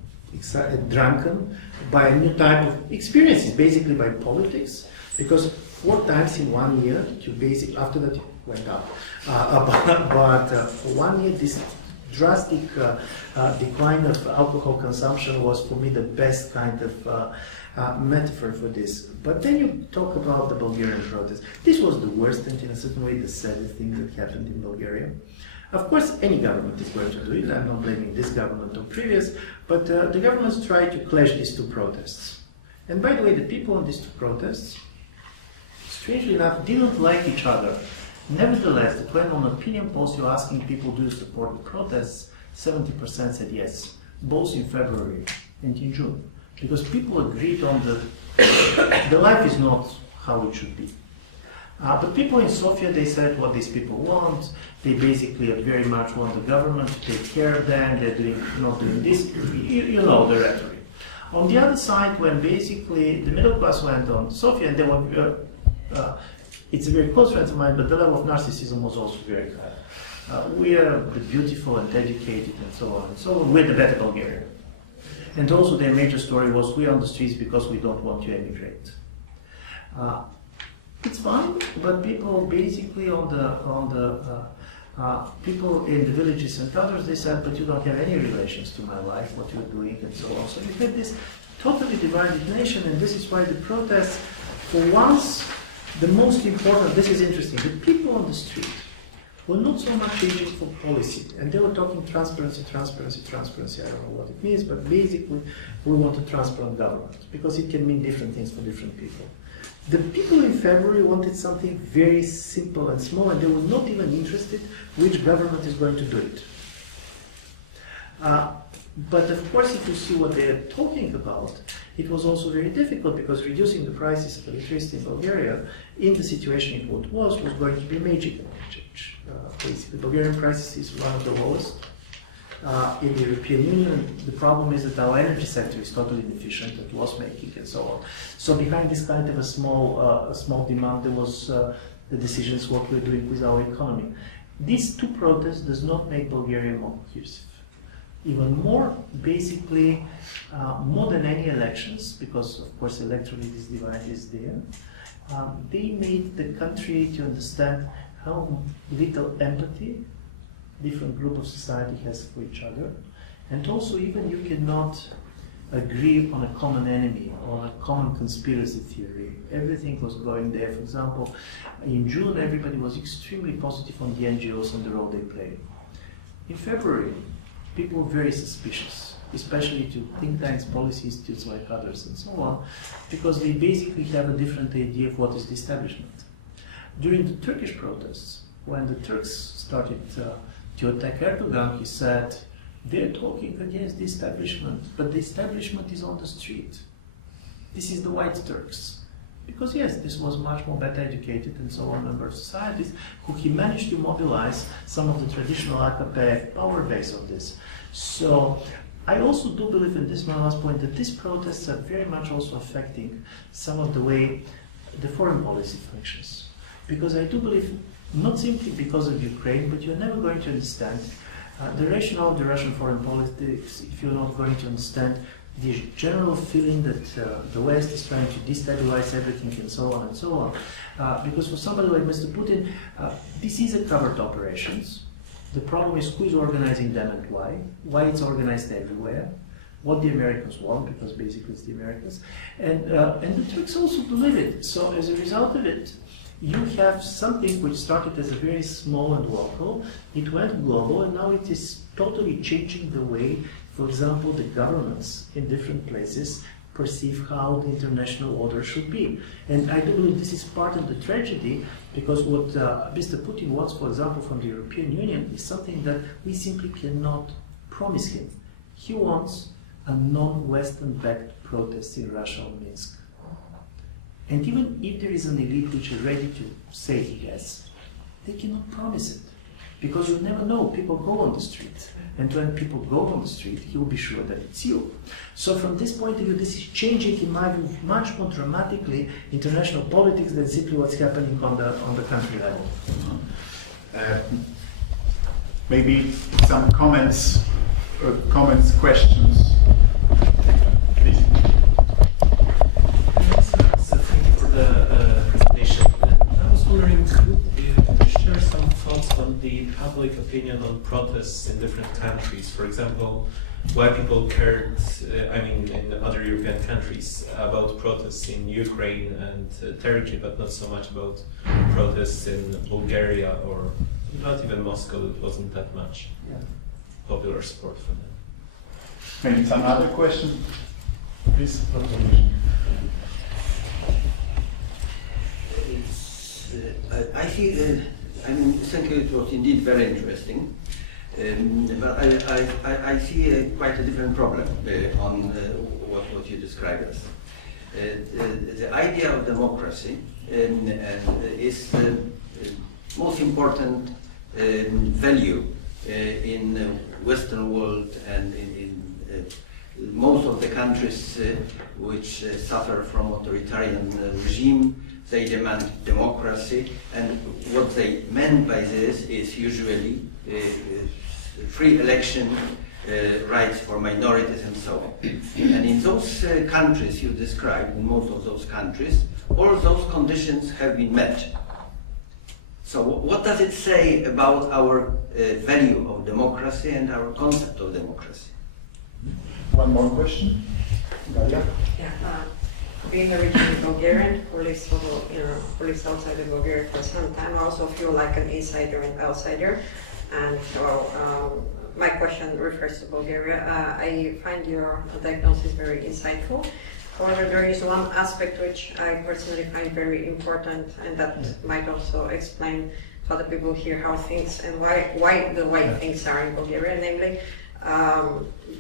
drunken by a new type of experiences, basically by politics, because 4 times in 1 year, to basically, after that it went up. But 1 year, this drastic decline of alcohol consumption was for me the best kind of metaphor for this. But then you talk about the Bulgarian protest. This was the worst and in a certain way the saddest thing that happened in Bulgaria. Of course, any government is going to do it. I'm not blaming this government or previous, but the governments tried to clash these 2 protests. And by the way, the people on these 2 protests, strangely enough, didn't like each other. Nevertheless, when on opinion polls you're asking people, do you support the protests, 70% said yes, both in February and in June. Because people agreed on the life is not how it should be. But people in Sofia, they said what these people want. They basically very much want the government to take care of them. They're not doing this. You know the rhetoric. On the other side, when basically the middle class went on Sofia, and they were, it's a very close friend of mine, but the level of narcissism was also very high. We are the beautiful and educated and so on and so on. We're the better Bulgaria. And also their major story was, we're on the streets because we don't want to emigrate. It's fine, but people basically people in the villages and others, they said, but you don't have any relations to my life, what you're doing, and so on. So you had this totally divided nation, and this is why the protests, for once, the most important, this is interesting, the people on the street were not so much aging for policy, and they were talking transparency, transparency, transparency. I don't know what it means, but basically we want a transparent government, because it can mean different things for different people. The people in February wanted something very simple and small, and they were not even interested which government is going to do it. But of course, if you see what they are talking about, it was also very difficult, because reducing the prices of electricity in Bulgaria, in the situation it was going to be a major change. Basically, Bulgarian prices is one of the lowest in the European Union. The problem is that our energy sector is totally inefficient and loss-making and so on. So behind this kind of a small demand, there was the decisions what we're doing with our economy. These 2 protests does not make Bulgaria more cohesive. Even more, basically, more than any elections, because of course electorally this divide is there, they made the country to understand how little empathy different group of society has for each other, and also even you cannot agree on a common enemy, on a common conspiracy theory. Everything was going there. For example, in June everybody was extremely positive on the NGOs and the role they play. In February, people were very suspicious, especially to think tanks, policy institutes like others and so on, because they basically have a different idea of what is the establishment. During the Turkish protests, when the Turks started to attack Erdogan, he said, they're talking against the establishment, but the establishment is on the street. This is the white Turks. Because yes, this was much more better educated and so on member of societies, who he managed to mobilize some of the traditional AKP power base of this. So I also do believe, in this my last point, that these protests are very much also affecting some of the way the foreign policy functions. Because I do believe, not simply because of Ukraine, but you're never going to understand the rationale of the Russian foreign politics if you're not going to understand the general feeling that the West is trying to destabilize everything and so on and so on. Because for somebody like Mr. Putin, this is a covert operations. The problem is who is organizing them and why it's organized everywhere, what the Americans want, because basically it's the Americans, and the Turks also believe it. So as a result of it, you have something which started as a very small and local, it went global, and now it is totally changing the way, for example, the governments in different places perceive how the international order should be. And I do believe this is part of the tragedy, because what Mr. Putin wants, for example, from the European Union is something that we simply cannot promise him. He wants a non-Western backed protest in Russia or Minsk. And even if there is an elite which is ready to say yes, they cannot promise it. Because you never know, people go on the street. And when people go on the street, he will be sure that it's you. So from this point of view, this is changing, in my view, much more dramatically international politics than simply what's happening on the country level. Maybe some comments, questions. Please. So thank you for the presentation. I was wondering, could you share some thoughts on the public opinion on protests in different countries? For example, why people cared, in other European countries, about protests in Ukraine and Turkey, but not so much about protests in Bulgaria or not even Moscow. It wasn't that much popular support for them. Maybe some other question? Please. I think, thank you, it was indeed very interesting. But I see quite a different problem on what you described as. The idea of democracy is the most important value in the Western world and in most of the countries which suffer from authoritarian regime. They demand democracy, and what they meant by this is usually free election, rights for minorities, and so on. And in those countries you described, in most of those countries, all those conditions have been met. So what does it say about our value of democracy and our concept of democracy? One more question. Galia? Yeah. Being originally Bulgarian, who lives outside of Bulgaria for some time, I also feel like an insider and outsider. And so my question refers to Bulgaria. I find your diagnosis very insightful. However, there is one aspect which I personally find very important, and that might also explain to other people here how things and why the way things are in Bulgaria, namely,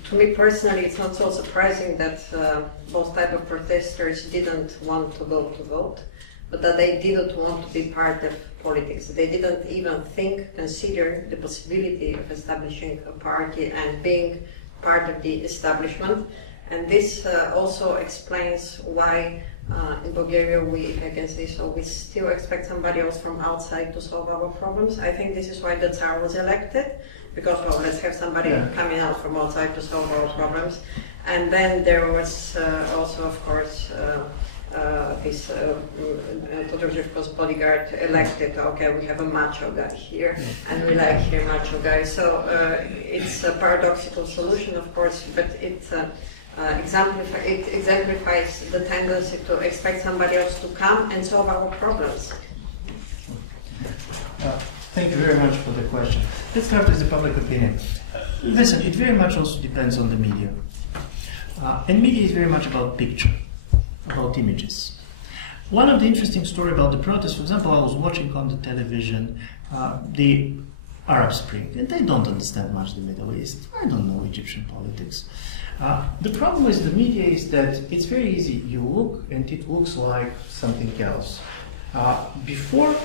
to me personally, it's not so surprising that both type of protesters didn't want to go to vote, but that they didn't want to be part of politics. They didn't even consider the possibility of establishing a party and being part of the establishment. And this also explains why in Bulgaria, if I can say so, we still expect somebody else from outside to solve our problems. I think this is why the Tsar was elected, because, well, let's have somebody coming out from outside to solve our problems. And then there was also, of course, this Todorjev's bodyguard elected. Okay, we have a macho guy here, and we like here macho guys. So it's a paradoxical solution, of course, but it exemplifies the tendency to expect somebody else to come and solve our problems. Thank you very much for the question. Let's start with the public opinion. Listen, it very much also depends on the media. And media is very much about picture, about images. One of the interesting stories about the protests, for example, I was watching on the television the Arab Spring, and they don't understand much the Middle East. I don't know Egyptian politics. The problem with the media is that it's very easy. You look, and it looks like something else. Before,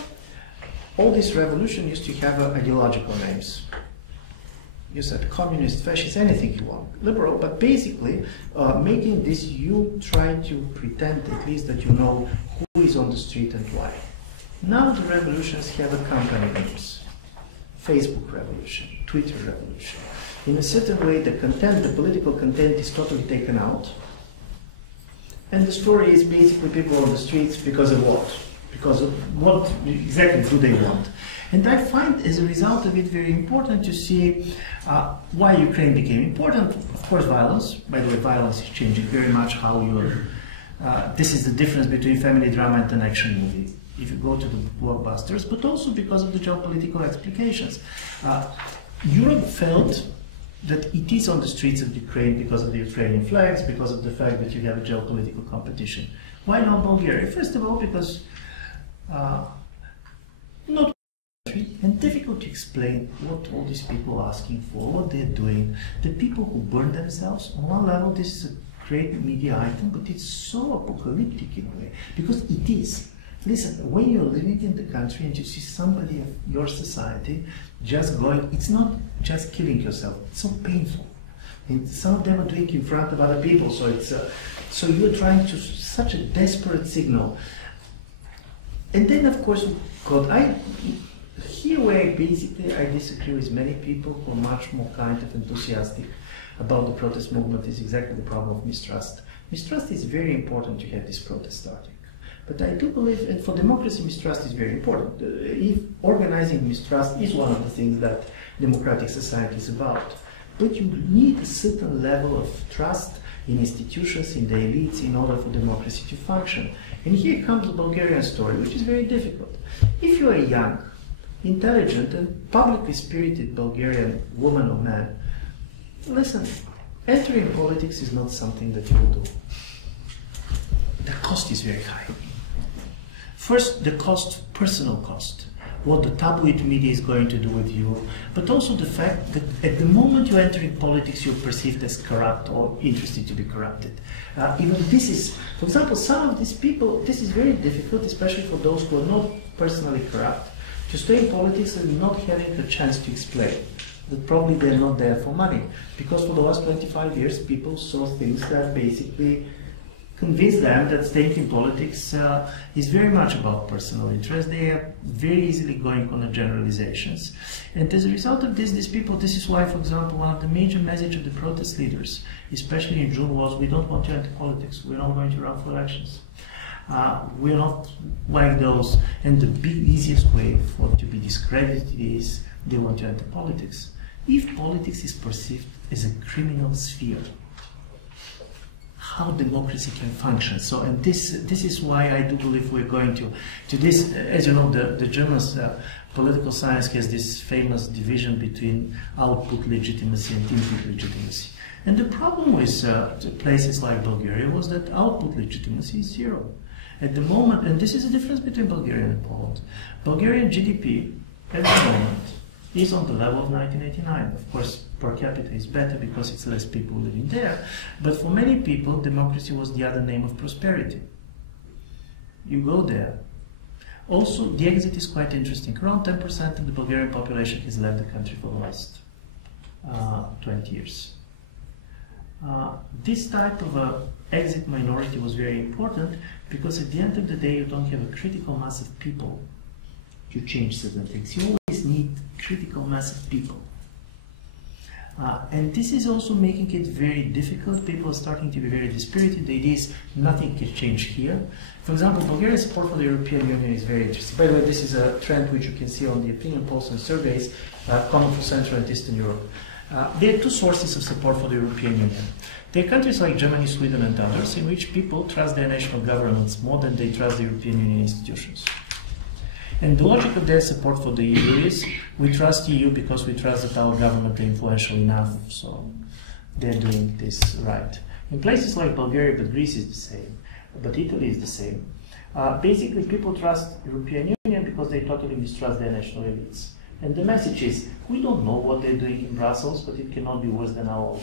all this revolution used to have ideological names. You said communist, fascist, anything you want, liberal, but basically making this, you try to pretend at least that you know who is on the street and why. Now the revolutions have a company names. Facebook revolution, Twitter revolution. In a certain way, the content, the political content is totally taken out. And the story is basically people on the streets because of what? Because of what exactly do they want? And I find as a result of it very important to see why Ukraine became important. Of course, violence. By the way, violence is changing very much how you are. This is the difference between family drama and an action movie. if you go to the blockbusters, but also because of the geopolitical explications. Europe felt that it is on the streets of Ukraine because of the Ukrainian flags, because of the fact that you have a geopolitical competition. Why not Bulgaria? First of all, because not and difficult to explain what all these people are asking for, what they're doing. The people who burn themselves, on one level, this is a great media item, but it's so apocalyptic in a way, because it is. Listen, when you're living in the country and you see somebody of your society just going, it's not just killing yourself, it's so painful. And some of them are doing it in front of other people, so it's so you're trying to, such a desperate signal. And then, of course, God, here where basically I disagree with many people who are much more kind of enthusiastic about the protest movement is exactly the problem of mistrust. Mistrust is very important to have this protest starting. But I do believe, and for democracy, mistrust is very important. If organizing mistrust is one of the things that democratic society is about. But you need a certain level of trust in institutions, in the elites, in order for democracy to function. And here comes the Bulgarian story, which is very difficult. If you are a young, intelligent, and publicly spirited Bulgarian woman or man, listen, entering politics is not something that you will do. The cost is very high. First, the cost, personal cost, what the tabloid media is going to do with you, but also the fact that at the moment you enter in politics, you're perceived as corrupt or interested to be corrupted. Even this is, for example, some of these people, this is very difficult, especially for those who are not personally corrupt, to stay in politics and not having the chance to explain that probably they're not there for money. Because for the last 25 years, people saw things that basically convince them that staying in politics is very much about personal interest. They are very easily going on the generalizations. And as a result of this, these people, this is why, for example, one of the major messages of the protest leaders, especially in June, was we don't want to enter politics, we're not going to run for elections. We're not like those, and the big easiest way for to be discredited is they want to enter politics. If politics is perceived as a criminal sphere, how democracy can function. So, and this is why I do believe we're going to this. As you know, the Germans political science has this famous division between output legitimacy and input legitimacy. And the problem with places like Bulgaria was that output legitimacy is zero. At the moment, and this is the difference between Bulgaria and Poland. Bulgarian GDP at the moment is on the level of 1989. Of course, per capita is better because it's less people living there. But for many people, democracy was the other name of prosperity. You go there. Also, the exit is quite interesting. Around 10% of the Bulgarian population has left the country for the last 20 years. This type of exit minority was very important because at the end of the day, you don't have a critical mass of people to change certain things. You always need critical mass of people. And this is also making it very difficult. People are starting to be very dispirited. The idea is nothing can change here. For example, Bulgaria's support for the European Union is very interesting. By the way, this is a trend which you can see on the opinion polls and surveys common for Central and Eastern Europe. There are two sources of support for the European Union. There are countries like Germany, Sweden and others in which people trust their national governments more than they trust the European Union institutions. And the logic of their support for the EU is, we trust EU because we trust that our government are influential enough, so they're doing this right. In places like Bulgaria, but Greece is the same, but Italy is the same. Basically, people trust the European Union because they totally mistrust their national elites. And the message is, we don't know what they're doing in Brussels, but it cannot be worse than our own.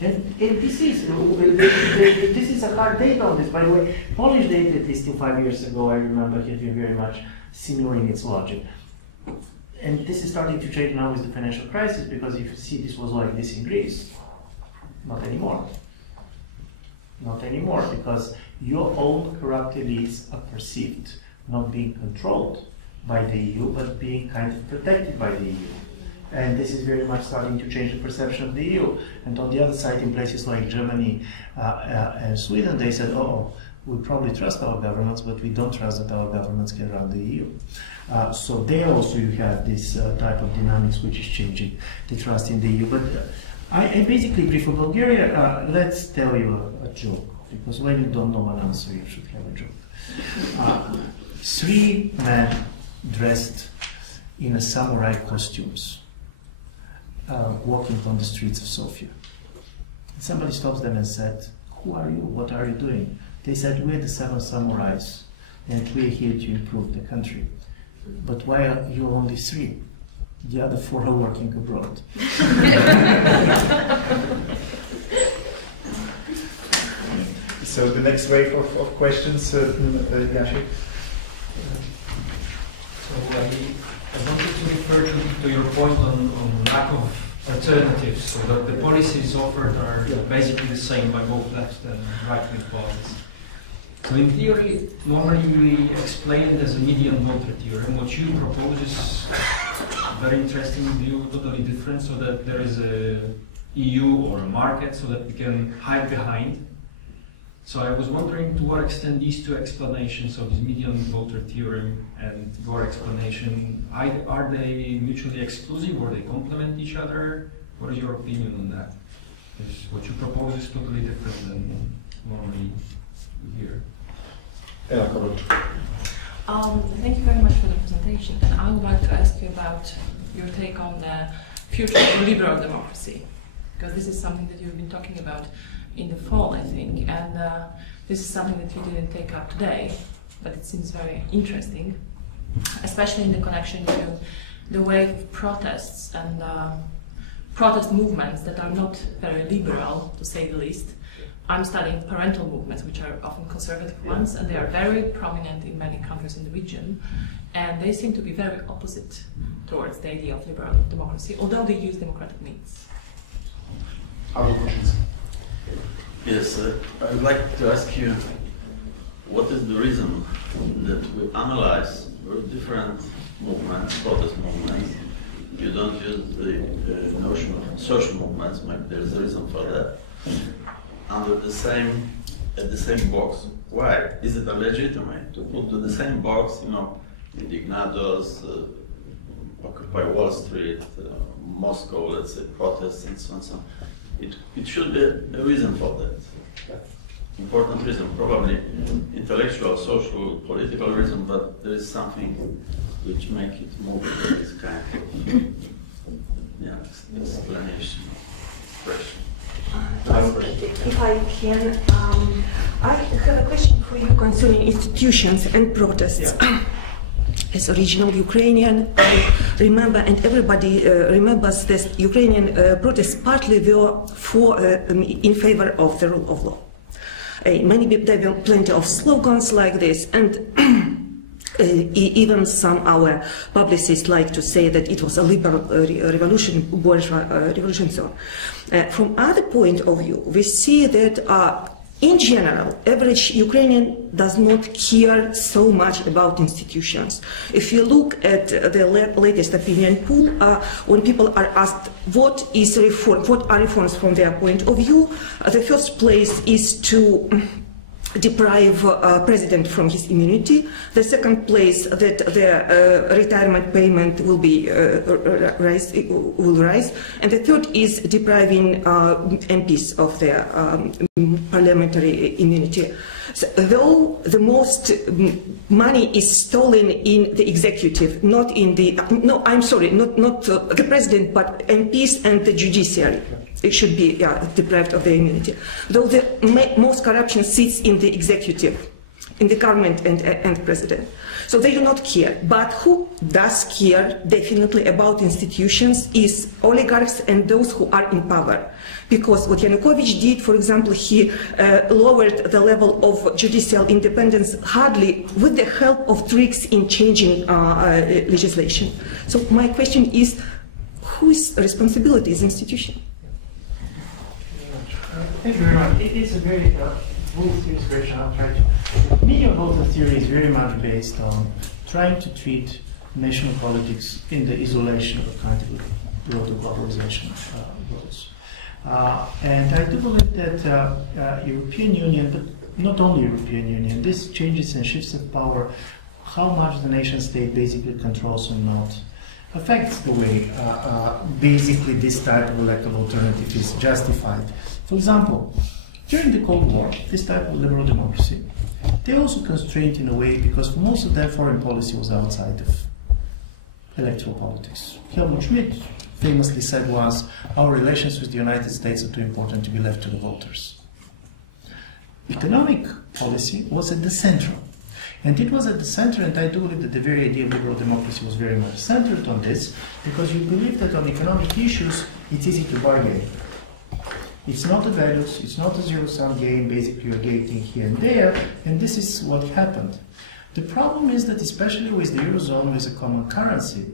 and this is a hard data on this. By the way, Polish data, at least 5 years ago, I remember, had been very much similar in its logic. And this is starting to change now with the financial crisis, because if you see this was like this in Greece, not anymore. Not anymore, because your own corrupt elites are perceived not being controlled by the EU, but being kind of protected by the EU. And this is very much starting to change the perception of the EU. And on the other side, in places like Germany and Sweden, they said, oh, we probably trust our governments, but we don't trust that our governments can run the EU. So there also you have this type of dynamics which is changing the trust in the EU. But I basically agree. For Bulgaria, let's tell you a joke, because when you don't know an answer, you should have a joke. 3 men dressed in a samurai costumes walking on the streets of Sofia. And somebody stops them and said, "Who are you? What are you doing?" They said, "We're the 7 samurais and we're here to improve the country." "But why are you only 3? The other 4 are working abroad." So the next wave of questions, Jacek. So I wanted to refer to your point on lack of alternatives, so that the policies offered are basically the same by both left and right-wing parties. So in theory, normally we explain it as a median voter theorem. What you propose is a very interesting view, totally different, so that there is a EU or a market so that we can hide behind. So I was wondering to what extent these 2 explanations of this median voter theorem and your explanation, are they mutually exclusive or they complement each other? What is your opinion on that? Because what you propose is totally different than normally we hear. Thank you very much for the presentation, and I would like to ask you about your take on the future of liberal democracy, because this is something that you've been talking about in the fall, I think, and this is something that you didn't take up today, but it seems very interesting, especially in the connection to the wave of protests and protest movements that are not very liberal, to say the least. I'm studying parental movements, which are often conservative ones, and they are very prominent in many countries in the region, and they seem to be very opposite towards the idea of liberal democracy, although they use democratic means. Other questions? Yes, I would like to ask you, what is the reason that we analyze different movements, protest movements? You don't use the notion of social movements, maybe there is a reason for that, under the same, at the same box. Why? Is it legitimate to put to the same box, you know, Indignados, Occupy Wall Street, Moscow, let's say, protests and so on, so on. It should be a reason for that. Important reason, probably intellectual, social, political reason, but there is something which makes it move to this kind of explanation, expression. If I can, I have a question for you concerning institutions and protests. Yeah. As original Ukrainian, I remember, and everybody remembers this, Ukrainian protests partly were in favor of the rule of law. There were plenty of slogans like this, and even some our publicists like to say that it was a liberal revolution, bourgeois revolution. So, from other point of view, we see that in general, average Ukrainian does not care so much about institutions. If you look at the latest opinion poll, when people are asked what is reform, what are reforms from their point of view, the first place is to deprive president from his immunity. The second place, that the retirement payment will be rise, and the third is depriving MPs of their parliamentary immunity. So, though the most money is stolen in the executive, not in the not the president, but MPs and the judiciary. It should be deprived of their immunity. Though the most corruption sits in the executive, in the government and president. So they do not care. But who does care definitely about institutions is oligarchs and those who are in power. Because what Yanukovych did, for example, he lowered the level of judicial independence hardly with the help of tricks in changing legislation. So my question is, whose responsibility is institution? Thank you very much. It is a very serious question. I'll try to. Median voter theory is very much based on trying to treat national politics in the isolation of a kind of broader globalization goals. And I do believe that European Union, but not only European Union, this changes and shifts of power, how much the nation state basically controls or not, affects the way basically this type of electoral alternative is justified. For example, during the Cold War, this type of liberal democracy They're also constrained in a way because for most of them foreign policy was outside of electoral politics. Helmut Schmidt famously said was, our relations with the United States are too important to be left to the voters. Economic policy was at the center. And it was at the center, and I do believe that the very idea of liberal democracy was very much centered on this, because you believe that on economic issues, it's easy to bargain. It's not a values, it's not a zero-sum game, basically you're gating here and there, and this is what happened. The problem is that especially with the Eurozone as a common currency,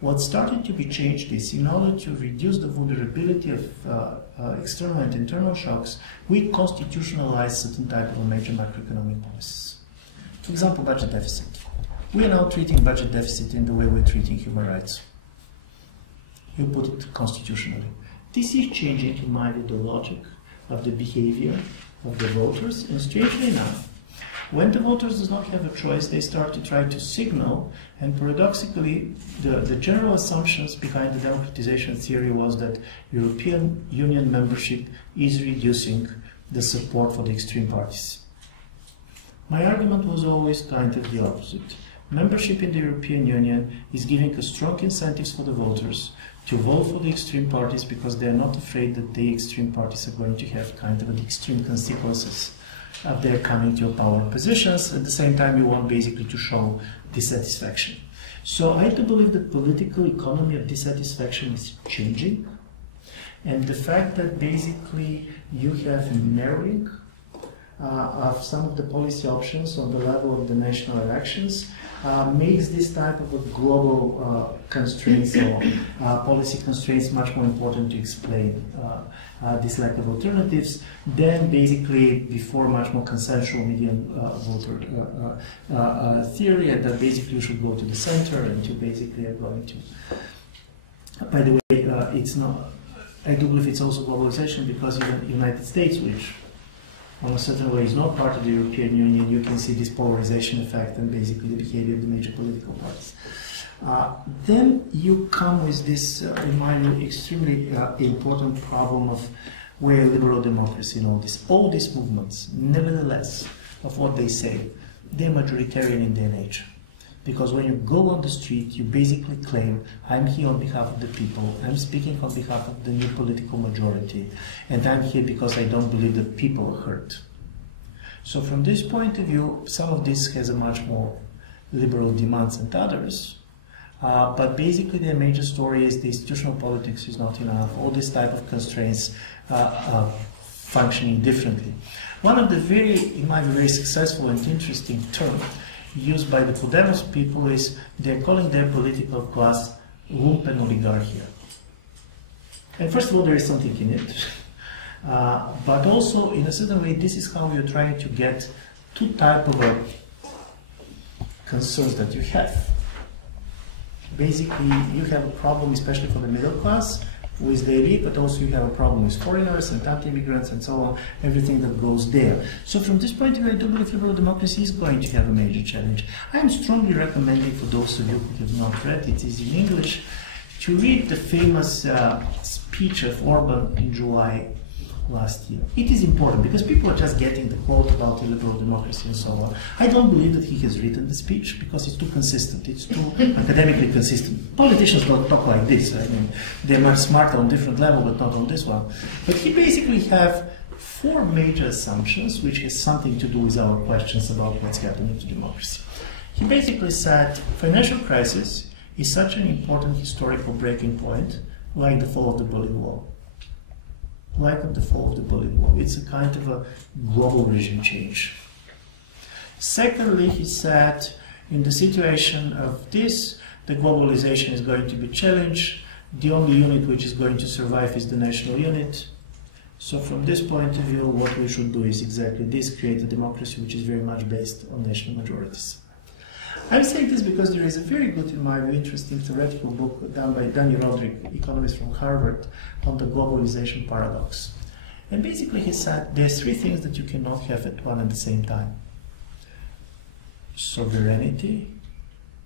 what started to be changed is in order to reduce the vulnerability of external and internal shocks, we constitutionalized certain type of major macroeconomic policies. For example, budget deficit. We are now treating budget deficit in the way we're treating human rights. You put it constitutionally. This is changing, in my view, the logic of the behavior of the voters, and strangely enough, when the voters do not have a choice, they start to try to signal, and paradoxically, the general assumptions behind the democratization theory was that European Union membership is reducing the support for the extreme parties. My argument was always kind of the opposite. Membership in the European Union is giving us strong incentives for the voters to vote for the extreme parties because they are not afraid that the extreme parties are going to have kind of an extreme consequences of their coming to power positions. At the same time, you want basically to show dissatisfaction. So I do believe that political economy of dissatisfaction is changing, and the fact that basically you have narrowing of some of the policy options on the level of the national elections makes this type of a global constraints or policy constraints much more important to explain this lack of alternatives than basically before much more consensual median voter theory, and that basically you should go to the center and you basically are going to. By the way, it's not. I do believe it's also globalization because even the United States, which in a certain way is not part of the European Union, you can see this polarization effect and basically the behavior of the major political parties. Then you come with this, in my view, extremely important problem of where liberal democracy and all these movements, nevertheless, of what they say, they're majoritarian in their nature. Because when you go on the street, you basically claim, I'm here on behalf of the people, I'm speaking on behalf of the new political majority, and I'm here because I don't believe that people are hurt. So from this point of view, some of this has a much more liberal demands than others, but basically their major story is the institutional politics is not enough, all this type of constraints functioning differently. One of the in my view, very successful and interesting terms used by the Podemos people is they're calling their political class lumpen oligarchia. And first of all, there is something in it, but also in a certain way, this is how you're trying to get two types of concerns that you have. Basically, you have a problem, especially for the middle class, with the elite, but also you have a problem with foreigners and anti-immigrants and so on, everything that goes there. So from this point of view, I do believe liberal democracy is going to have a major challenge. I am strongly recommending for those of you who have not read it, is in English, to read the famous speech of Orban in July last year. It is important because people are just getting the quote about liberal democracy and so on. I don't believe that he has written the speech because it's too consistent, it's too academically consistent. Politicians don't talk like this. I mean, they're much smarter on different level, but not on this one. But he basically have four major assumptions which has something to do with our questions about what's happening to democracy. He basically said financial crisis is such an important historical breaking point like the fall of the Berlin Wall. Like the fall of the Berlin Wall. It's a kind of a global regime change. Secondly, he said, in the situation of this, the globalization is going to be challenged. The only unit which is going to survive is the national unit. So from this point of view, what we should do is exactly this, create a democracy which is very much based on national majorities. I'm saying this because there is a very good, in my view, interesting theoretical book done by Danny Roderick, economist from Harvard, on the globalization paradox. And basically he said there's three things that you cannot have at one and the same time. Sovereignty,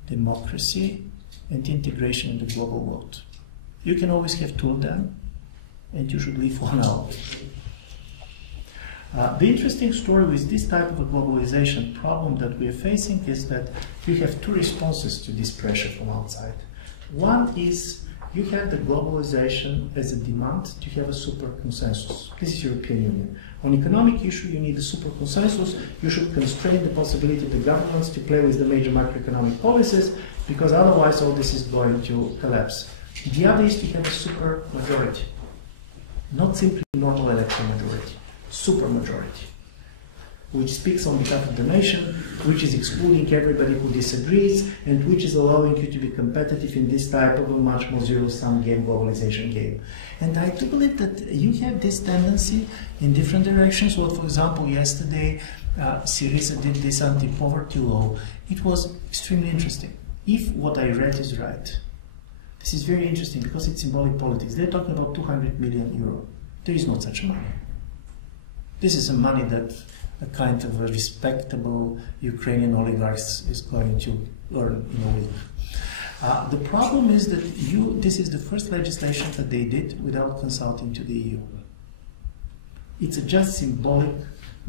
democracy, and integration in the global world. You can always have two of them, and you should leave one out. The interesting story with this type of a globalization problem that we are facing is that you have two responses to this pressure from outside. One is you have the globalization as a demand to have a super consensus. This is European Union. On economic issue, you need a super consensus. You should constrain the possibility of the governments to play with the major macroeconomic policies, because otherwise all this is going to collapse. The other is to have a super majority, not simply normal electoral majority, super majority, which speaks on behalf of the nation, which is excluding everybody who disagrees, and which is allowing you to be competitive in this type of a much more zero-sum game, globalization game. And I do believe that you have this tendency in different directions. Well, for example, yesterday, Syriza did this anti-poverty law. It was extremely interesting. If what I read is right, this is very interesting because it's symbolic politics. They're talking about 200 million euro. There is not such money. This is a money that a kind of a respectable Ukrainian oligarchs is going to earn in a week. The problem is that this is the first legislation that they did without consulting to the EU. It's a just symbolic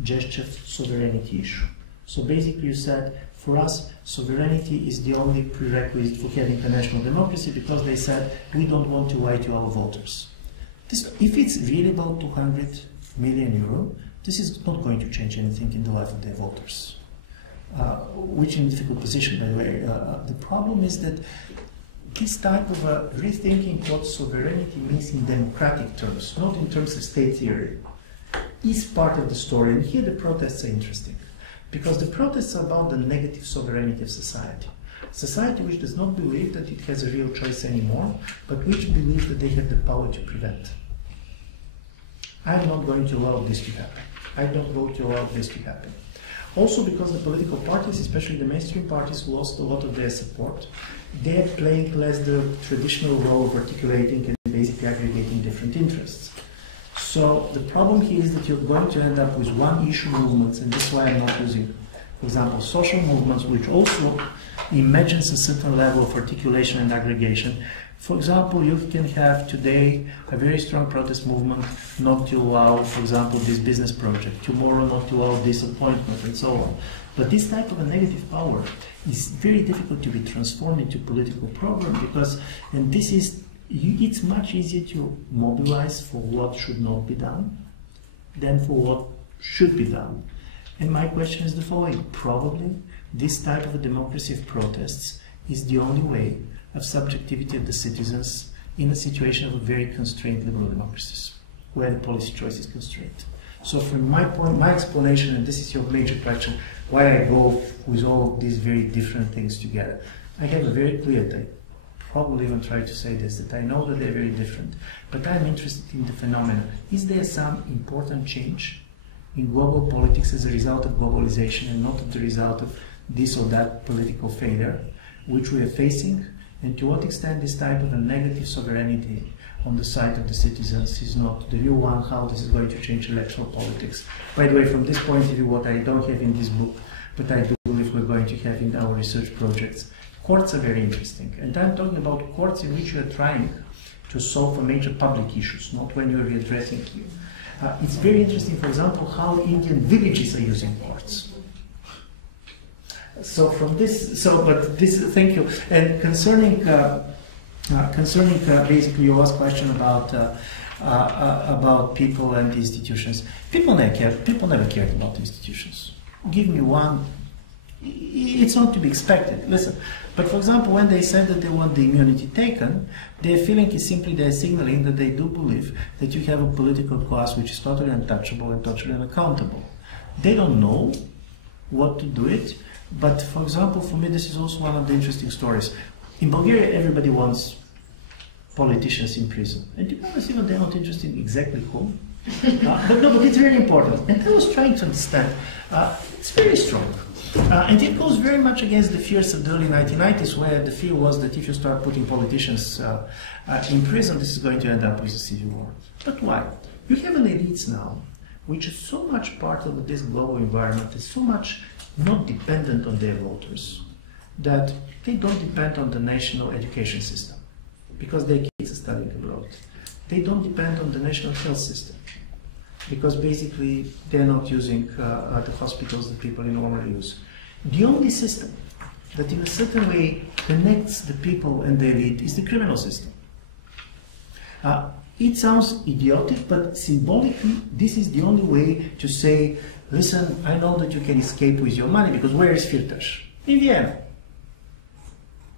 gesture of sovereignty issue. So basically you said, for us, sovereignty is the only prerequisite for having international democracy, because they said, we don't want to lie to our voters. If it's really about 200 million euro, this is not going to change anything in the life of their voters, which is in a difficult position, by the way. The problem is that this type of rethinking what sovereignty means in democratic terms, not in terms of state theory, is part of the story. And here the protests are interesting, because the protests are about the negative sovereignty of society. Society which does not believe that it has a real choice anymore, but which believes that they have the power to prevent. I'm not going to allow this to happen. I don't vote to allow this to happen. Also because the political parties, especially the mainstream parties, lost a lot of their support. They're playing less the traditional role of articulating and basically aggregating different interests. So the problem here is that you're going to end up with one issue movements, and this is why I'm not using, for example, social movements, which also imagines a certain level of articulation and aggregation. For example, you can have today a very strong protest movement not to allow, for example, this business project, tomorrow not to allow this appointment, and so on. But this type of a negative power is very difficult to be transformed into political program, because, and this is, it's much easier to mobilize for what should not be done than for what should be done. And my question is the following: probably this type of a democracy of protests is the only way of subjectivity of the citizens in a situation of a very constrained liberal democracies, where the policy choice is constrained. So from my point, my explanation, and this is your major question, why I go with all of these very different things together, I have a very clear take. Probably even try to say this, that I know that they're very different, but I'm interested in the phenomenon. Is there some important change in global politics as a result of globalization and not as a result of this or that political failure, which we are facing? And to what extent this type of a negative sovereignty on the side of the citizens is not the new one, how this is going to change electoral politics. By the way, from this point of view, what I don't have in this book, but I do believe we're going to have in our research projects, courts are very interesting. And I'm talking about courts in which you are trying to solve major public issues, not when you're readdressing you. It's very interesting, for example, how Indian villages are using courts. So from this, thank you. And concerning basically your last question about people and institutions, people never cared about institutions. Give me one. It's not to be expected. Listen, but for example, when they said that they want the immunity taken, their feeling is simply they're signaling that they do believe that you have a political class which is totally untouchable and totally unaccountable. They don't know what to do it. But for example, for me, this is also one of the interesting stories. In Bulgaria, everybody wants politicians in prison. And to be honest, even they're not interested in exactly whom. But it's very important. And I was trying to understand. It's very strong. And it goes very much against the fears of the early 1990s, where the fear was that if you start putting politicians in prison, this is going to end up with a civil war. But why? You have an elite now, which is so much part of this global environment, is so much not dependent on their voters, that they don't depend on the national education system, because their kids are studying abroad. They don't depend on the national health system. because basically they're not using the hospitals that people normally use. The only system that in a certain way connects the people and the elite is the criminal system. It sounds idiotic, but symbolically this is the only way to say, listen, I know that you can escape with your money, because where is Firtash? In Vienna.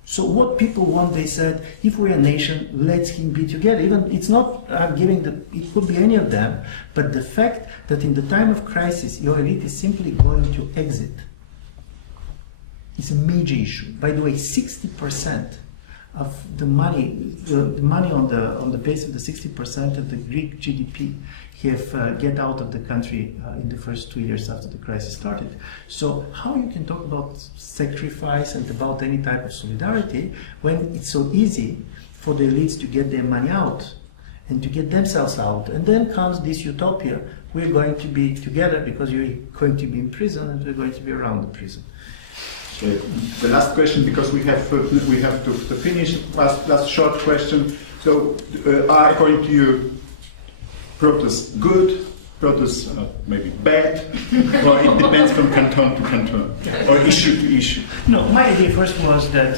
So what people want, they said, if we're a nation, let him be together. Even it's not giving the, it could be any of them, but the fact that in the time of crisis, your elite is simply going to exit is a major issue. By the way, 60% of the money, the money on the base of the 60% of the Greek GDP have get out of the country in the first 2 years after the crisis started. So how you can talk about sacrifice and about any type of solidarity when it's so easy for the elites to get their money out and to get themselves out? And then comes this utopia, we're going to be together because you're going to be in prison and we're going to be around the prison. The last question, because we have to finish. Last short question. So, are, according to you, protests good, protests maybe bad, or it depends from canton to canton, or issue to issue? No, my idea first was that,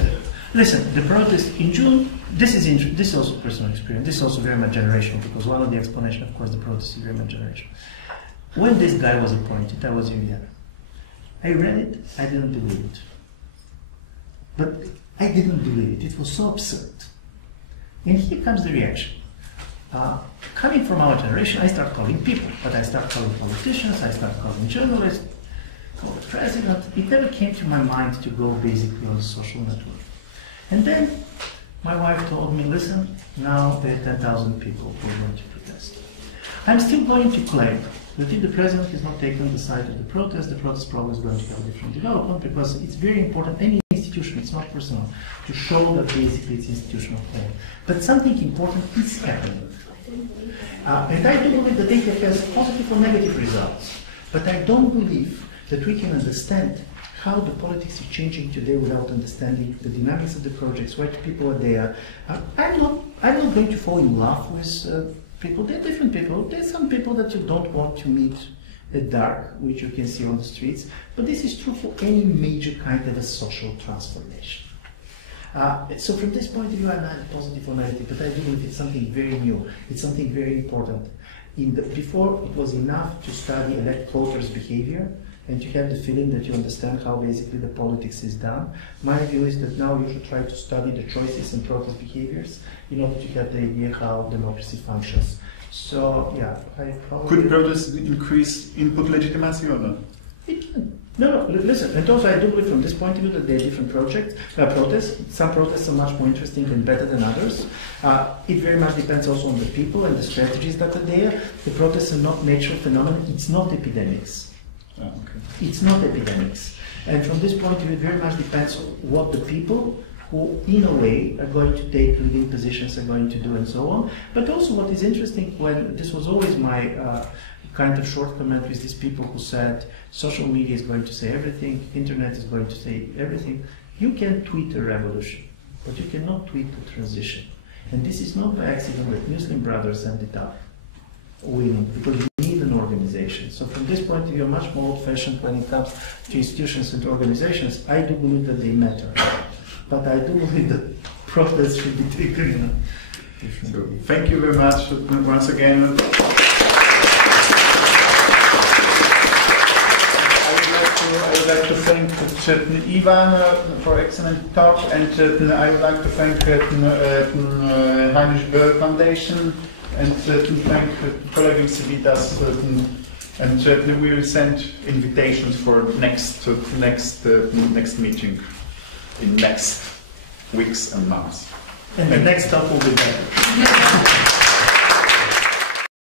listen, the protest in June, this is also personal experience, this is also very much generational, because one of the explanations, of course, the protest is very much generational. When this guy was appointed, I was in Vienna. I read it, I didn't believe it. But I didn't believe it, it was so absurd. And here comes the reaction. Coming from our generation, I start calling people, but I start calling politicians, I start calling journalists, call the president. It never came to my mind to go basically on a social network. And then my wife told me, listen, now there are 10,000 people who are going to protest. I'm still going to claim that if the president has not taken the side of the protest probably is going to have a different development, because it's very important, any institution, it's not personal, to show that basically it's institutional claim. But something important is happening. And I do believe that it has positive or negative results. But I don't believe that we can understand how the politics is changing today without understanding the dynamics of the projects, why people are there. I'm not going to fall in love with people. They're different people. There's some people that you don't want to meet at dark, which you can see on the streets. But this is true for any major kind of a social transformation. So from this point of view, I'm not positive or negative, but I do believe it's something very new. It's something very important. Before, it was enough to study elect voters' behavior and to have the feeling that you understand how basically the politics is done. My view is that now you should try to study the choices and protest behaviors in order to have the idea how democracy functions. So, yeah, I probably... Could protests increase input legitimacy or not? It can. No, listen, and also I do believe from this point of view that there are different protests. Some protests are much more interesting and better than others. It very much depends also on the people and the strategies that are there. The protests are not natural phenomena, it's not epidemics. Oh, okay. It's not epidemics. And from this point of view, it very much depends on what the people who, in a way, are going to take leading positions are going to do and so on. But also what is interesting, when this was always my kind of short comment with these people who said social media is going to say everything, internet is going to say everything. You can tweet a revolution, but you cannot tweet a transition. And this is not by accident that Muslim Brothers ended up winning, because you need an organization. So from this point of view, much more old-fashioned when it comes to institutions and organizations. I do believe that they matter, but I do believe that protests should be taken in a different way. Thank you very much once again. I would like to thank Ivan for excellent talk, and I would like to thank Heinrich Boell Foundation, and to thank Collegium Civitas, and we will send invitations for next meeting in next weeks and months. And the next talk will be better.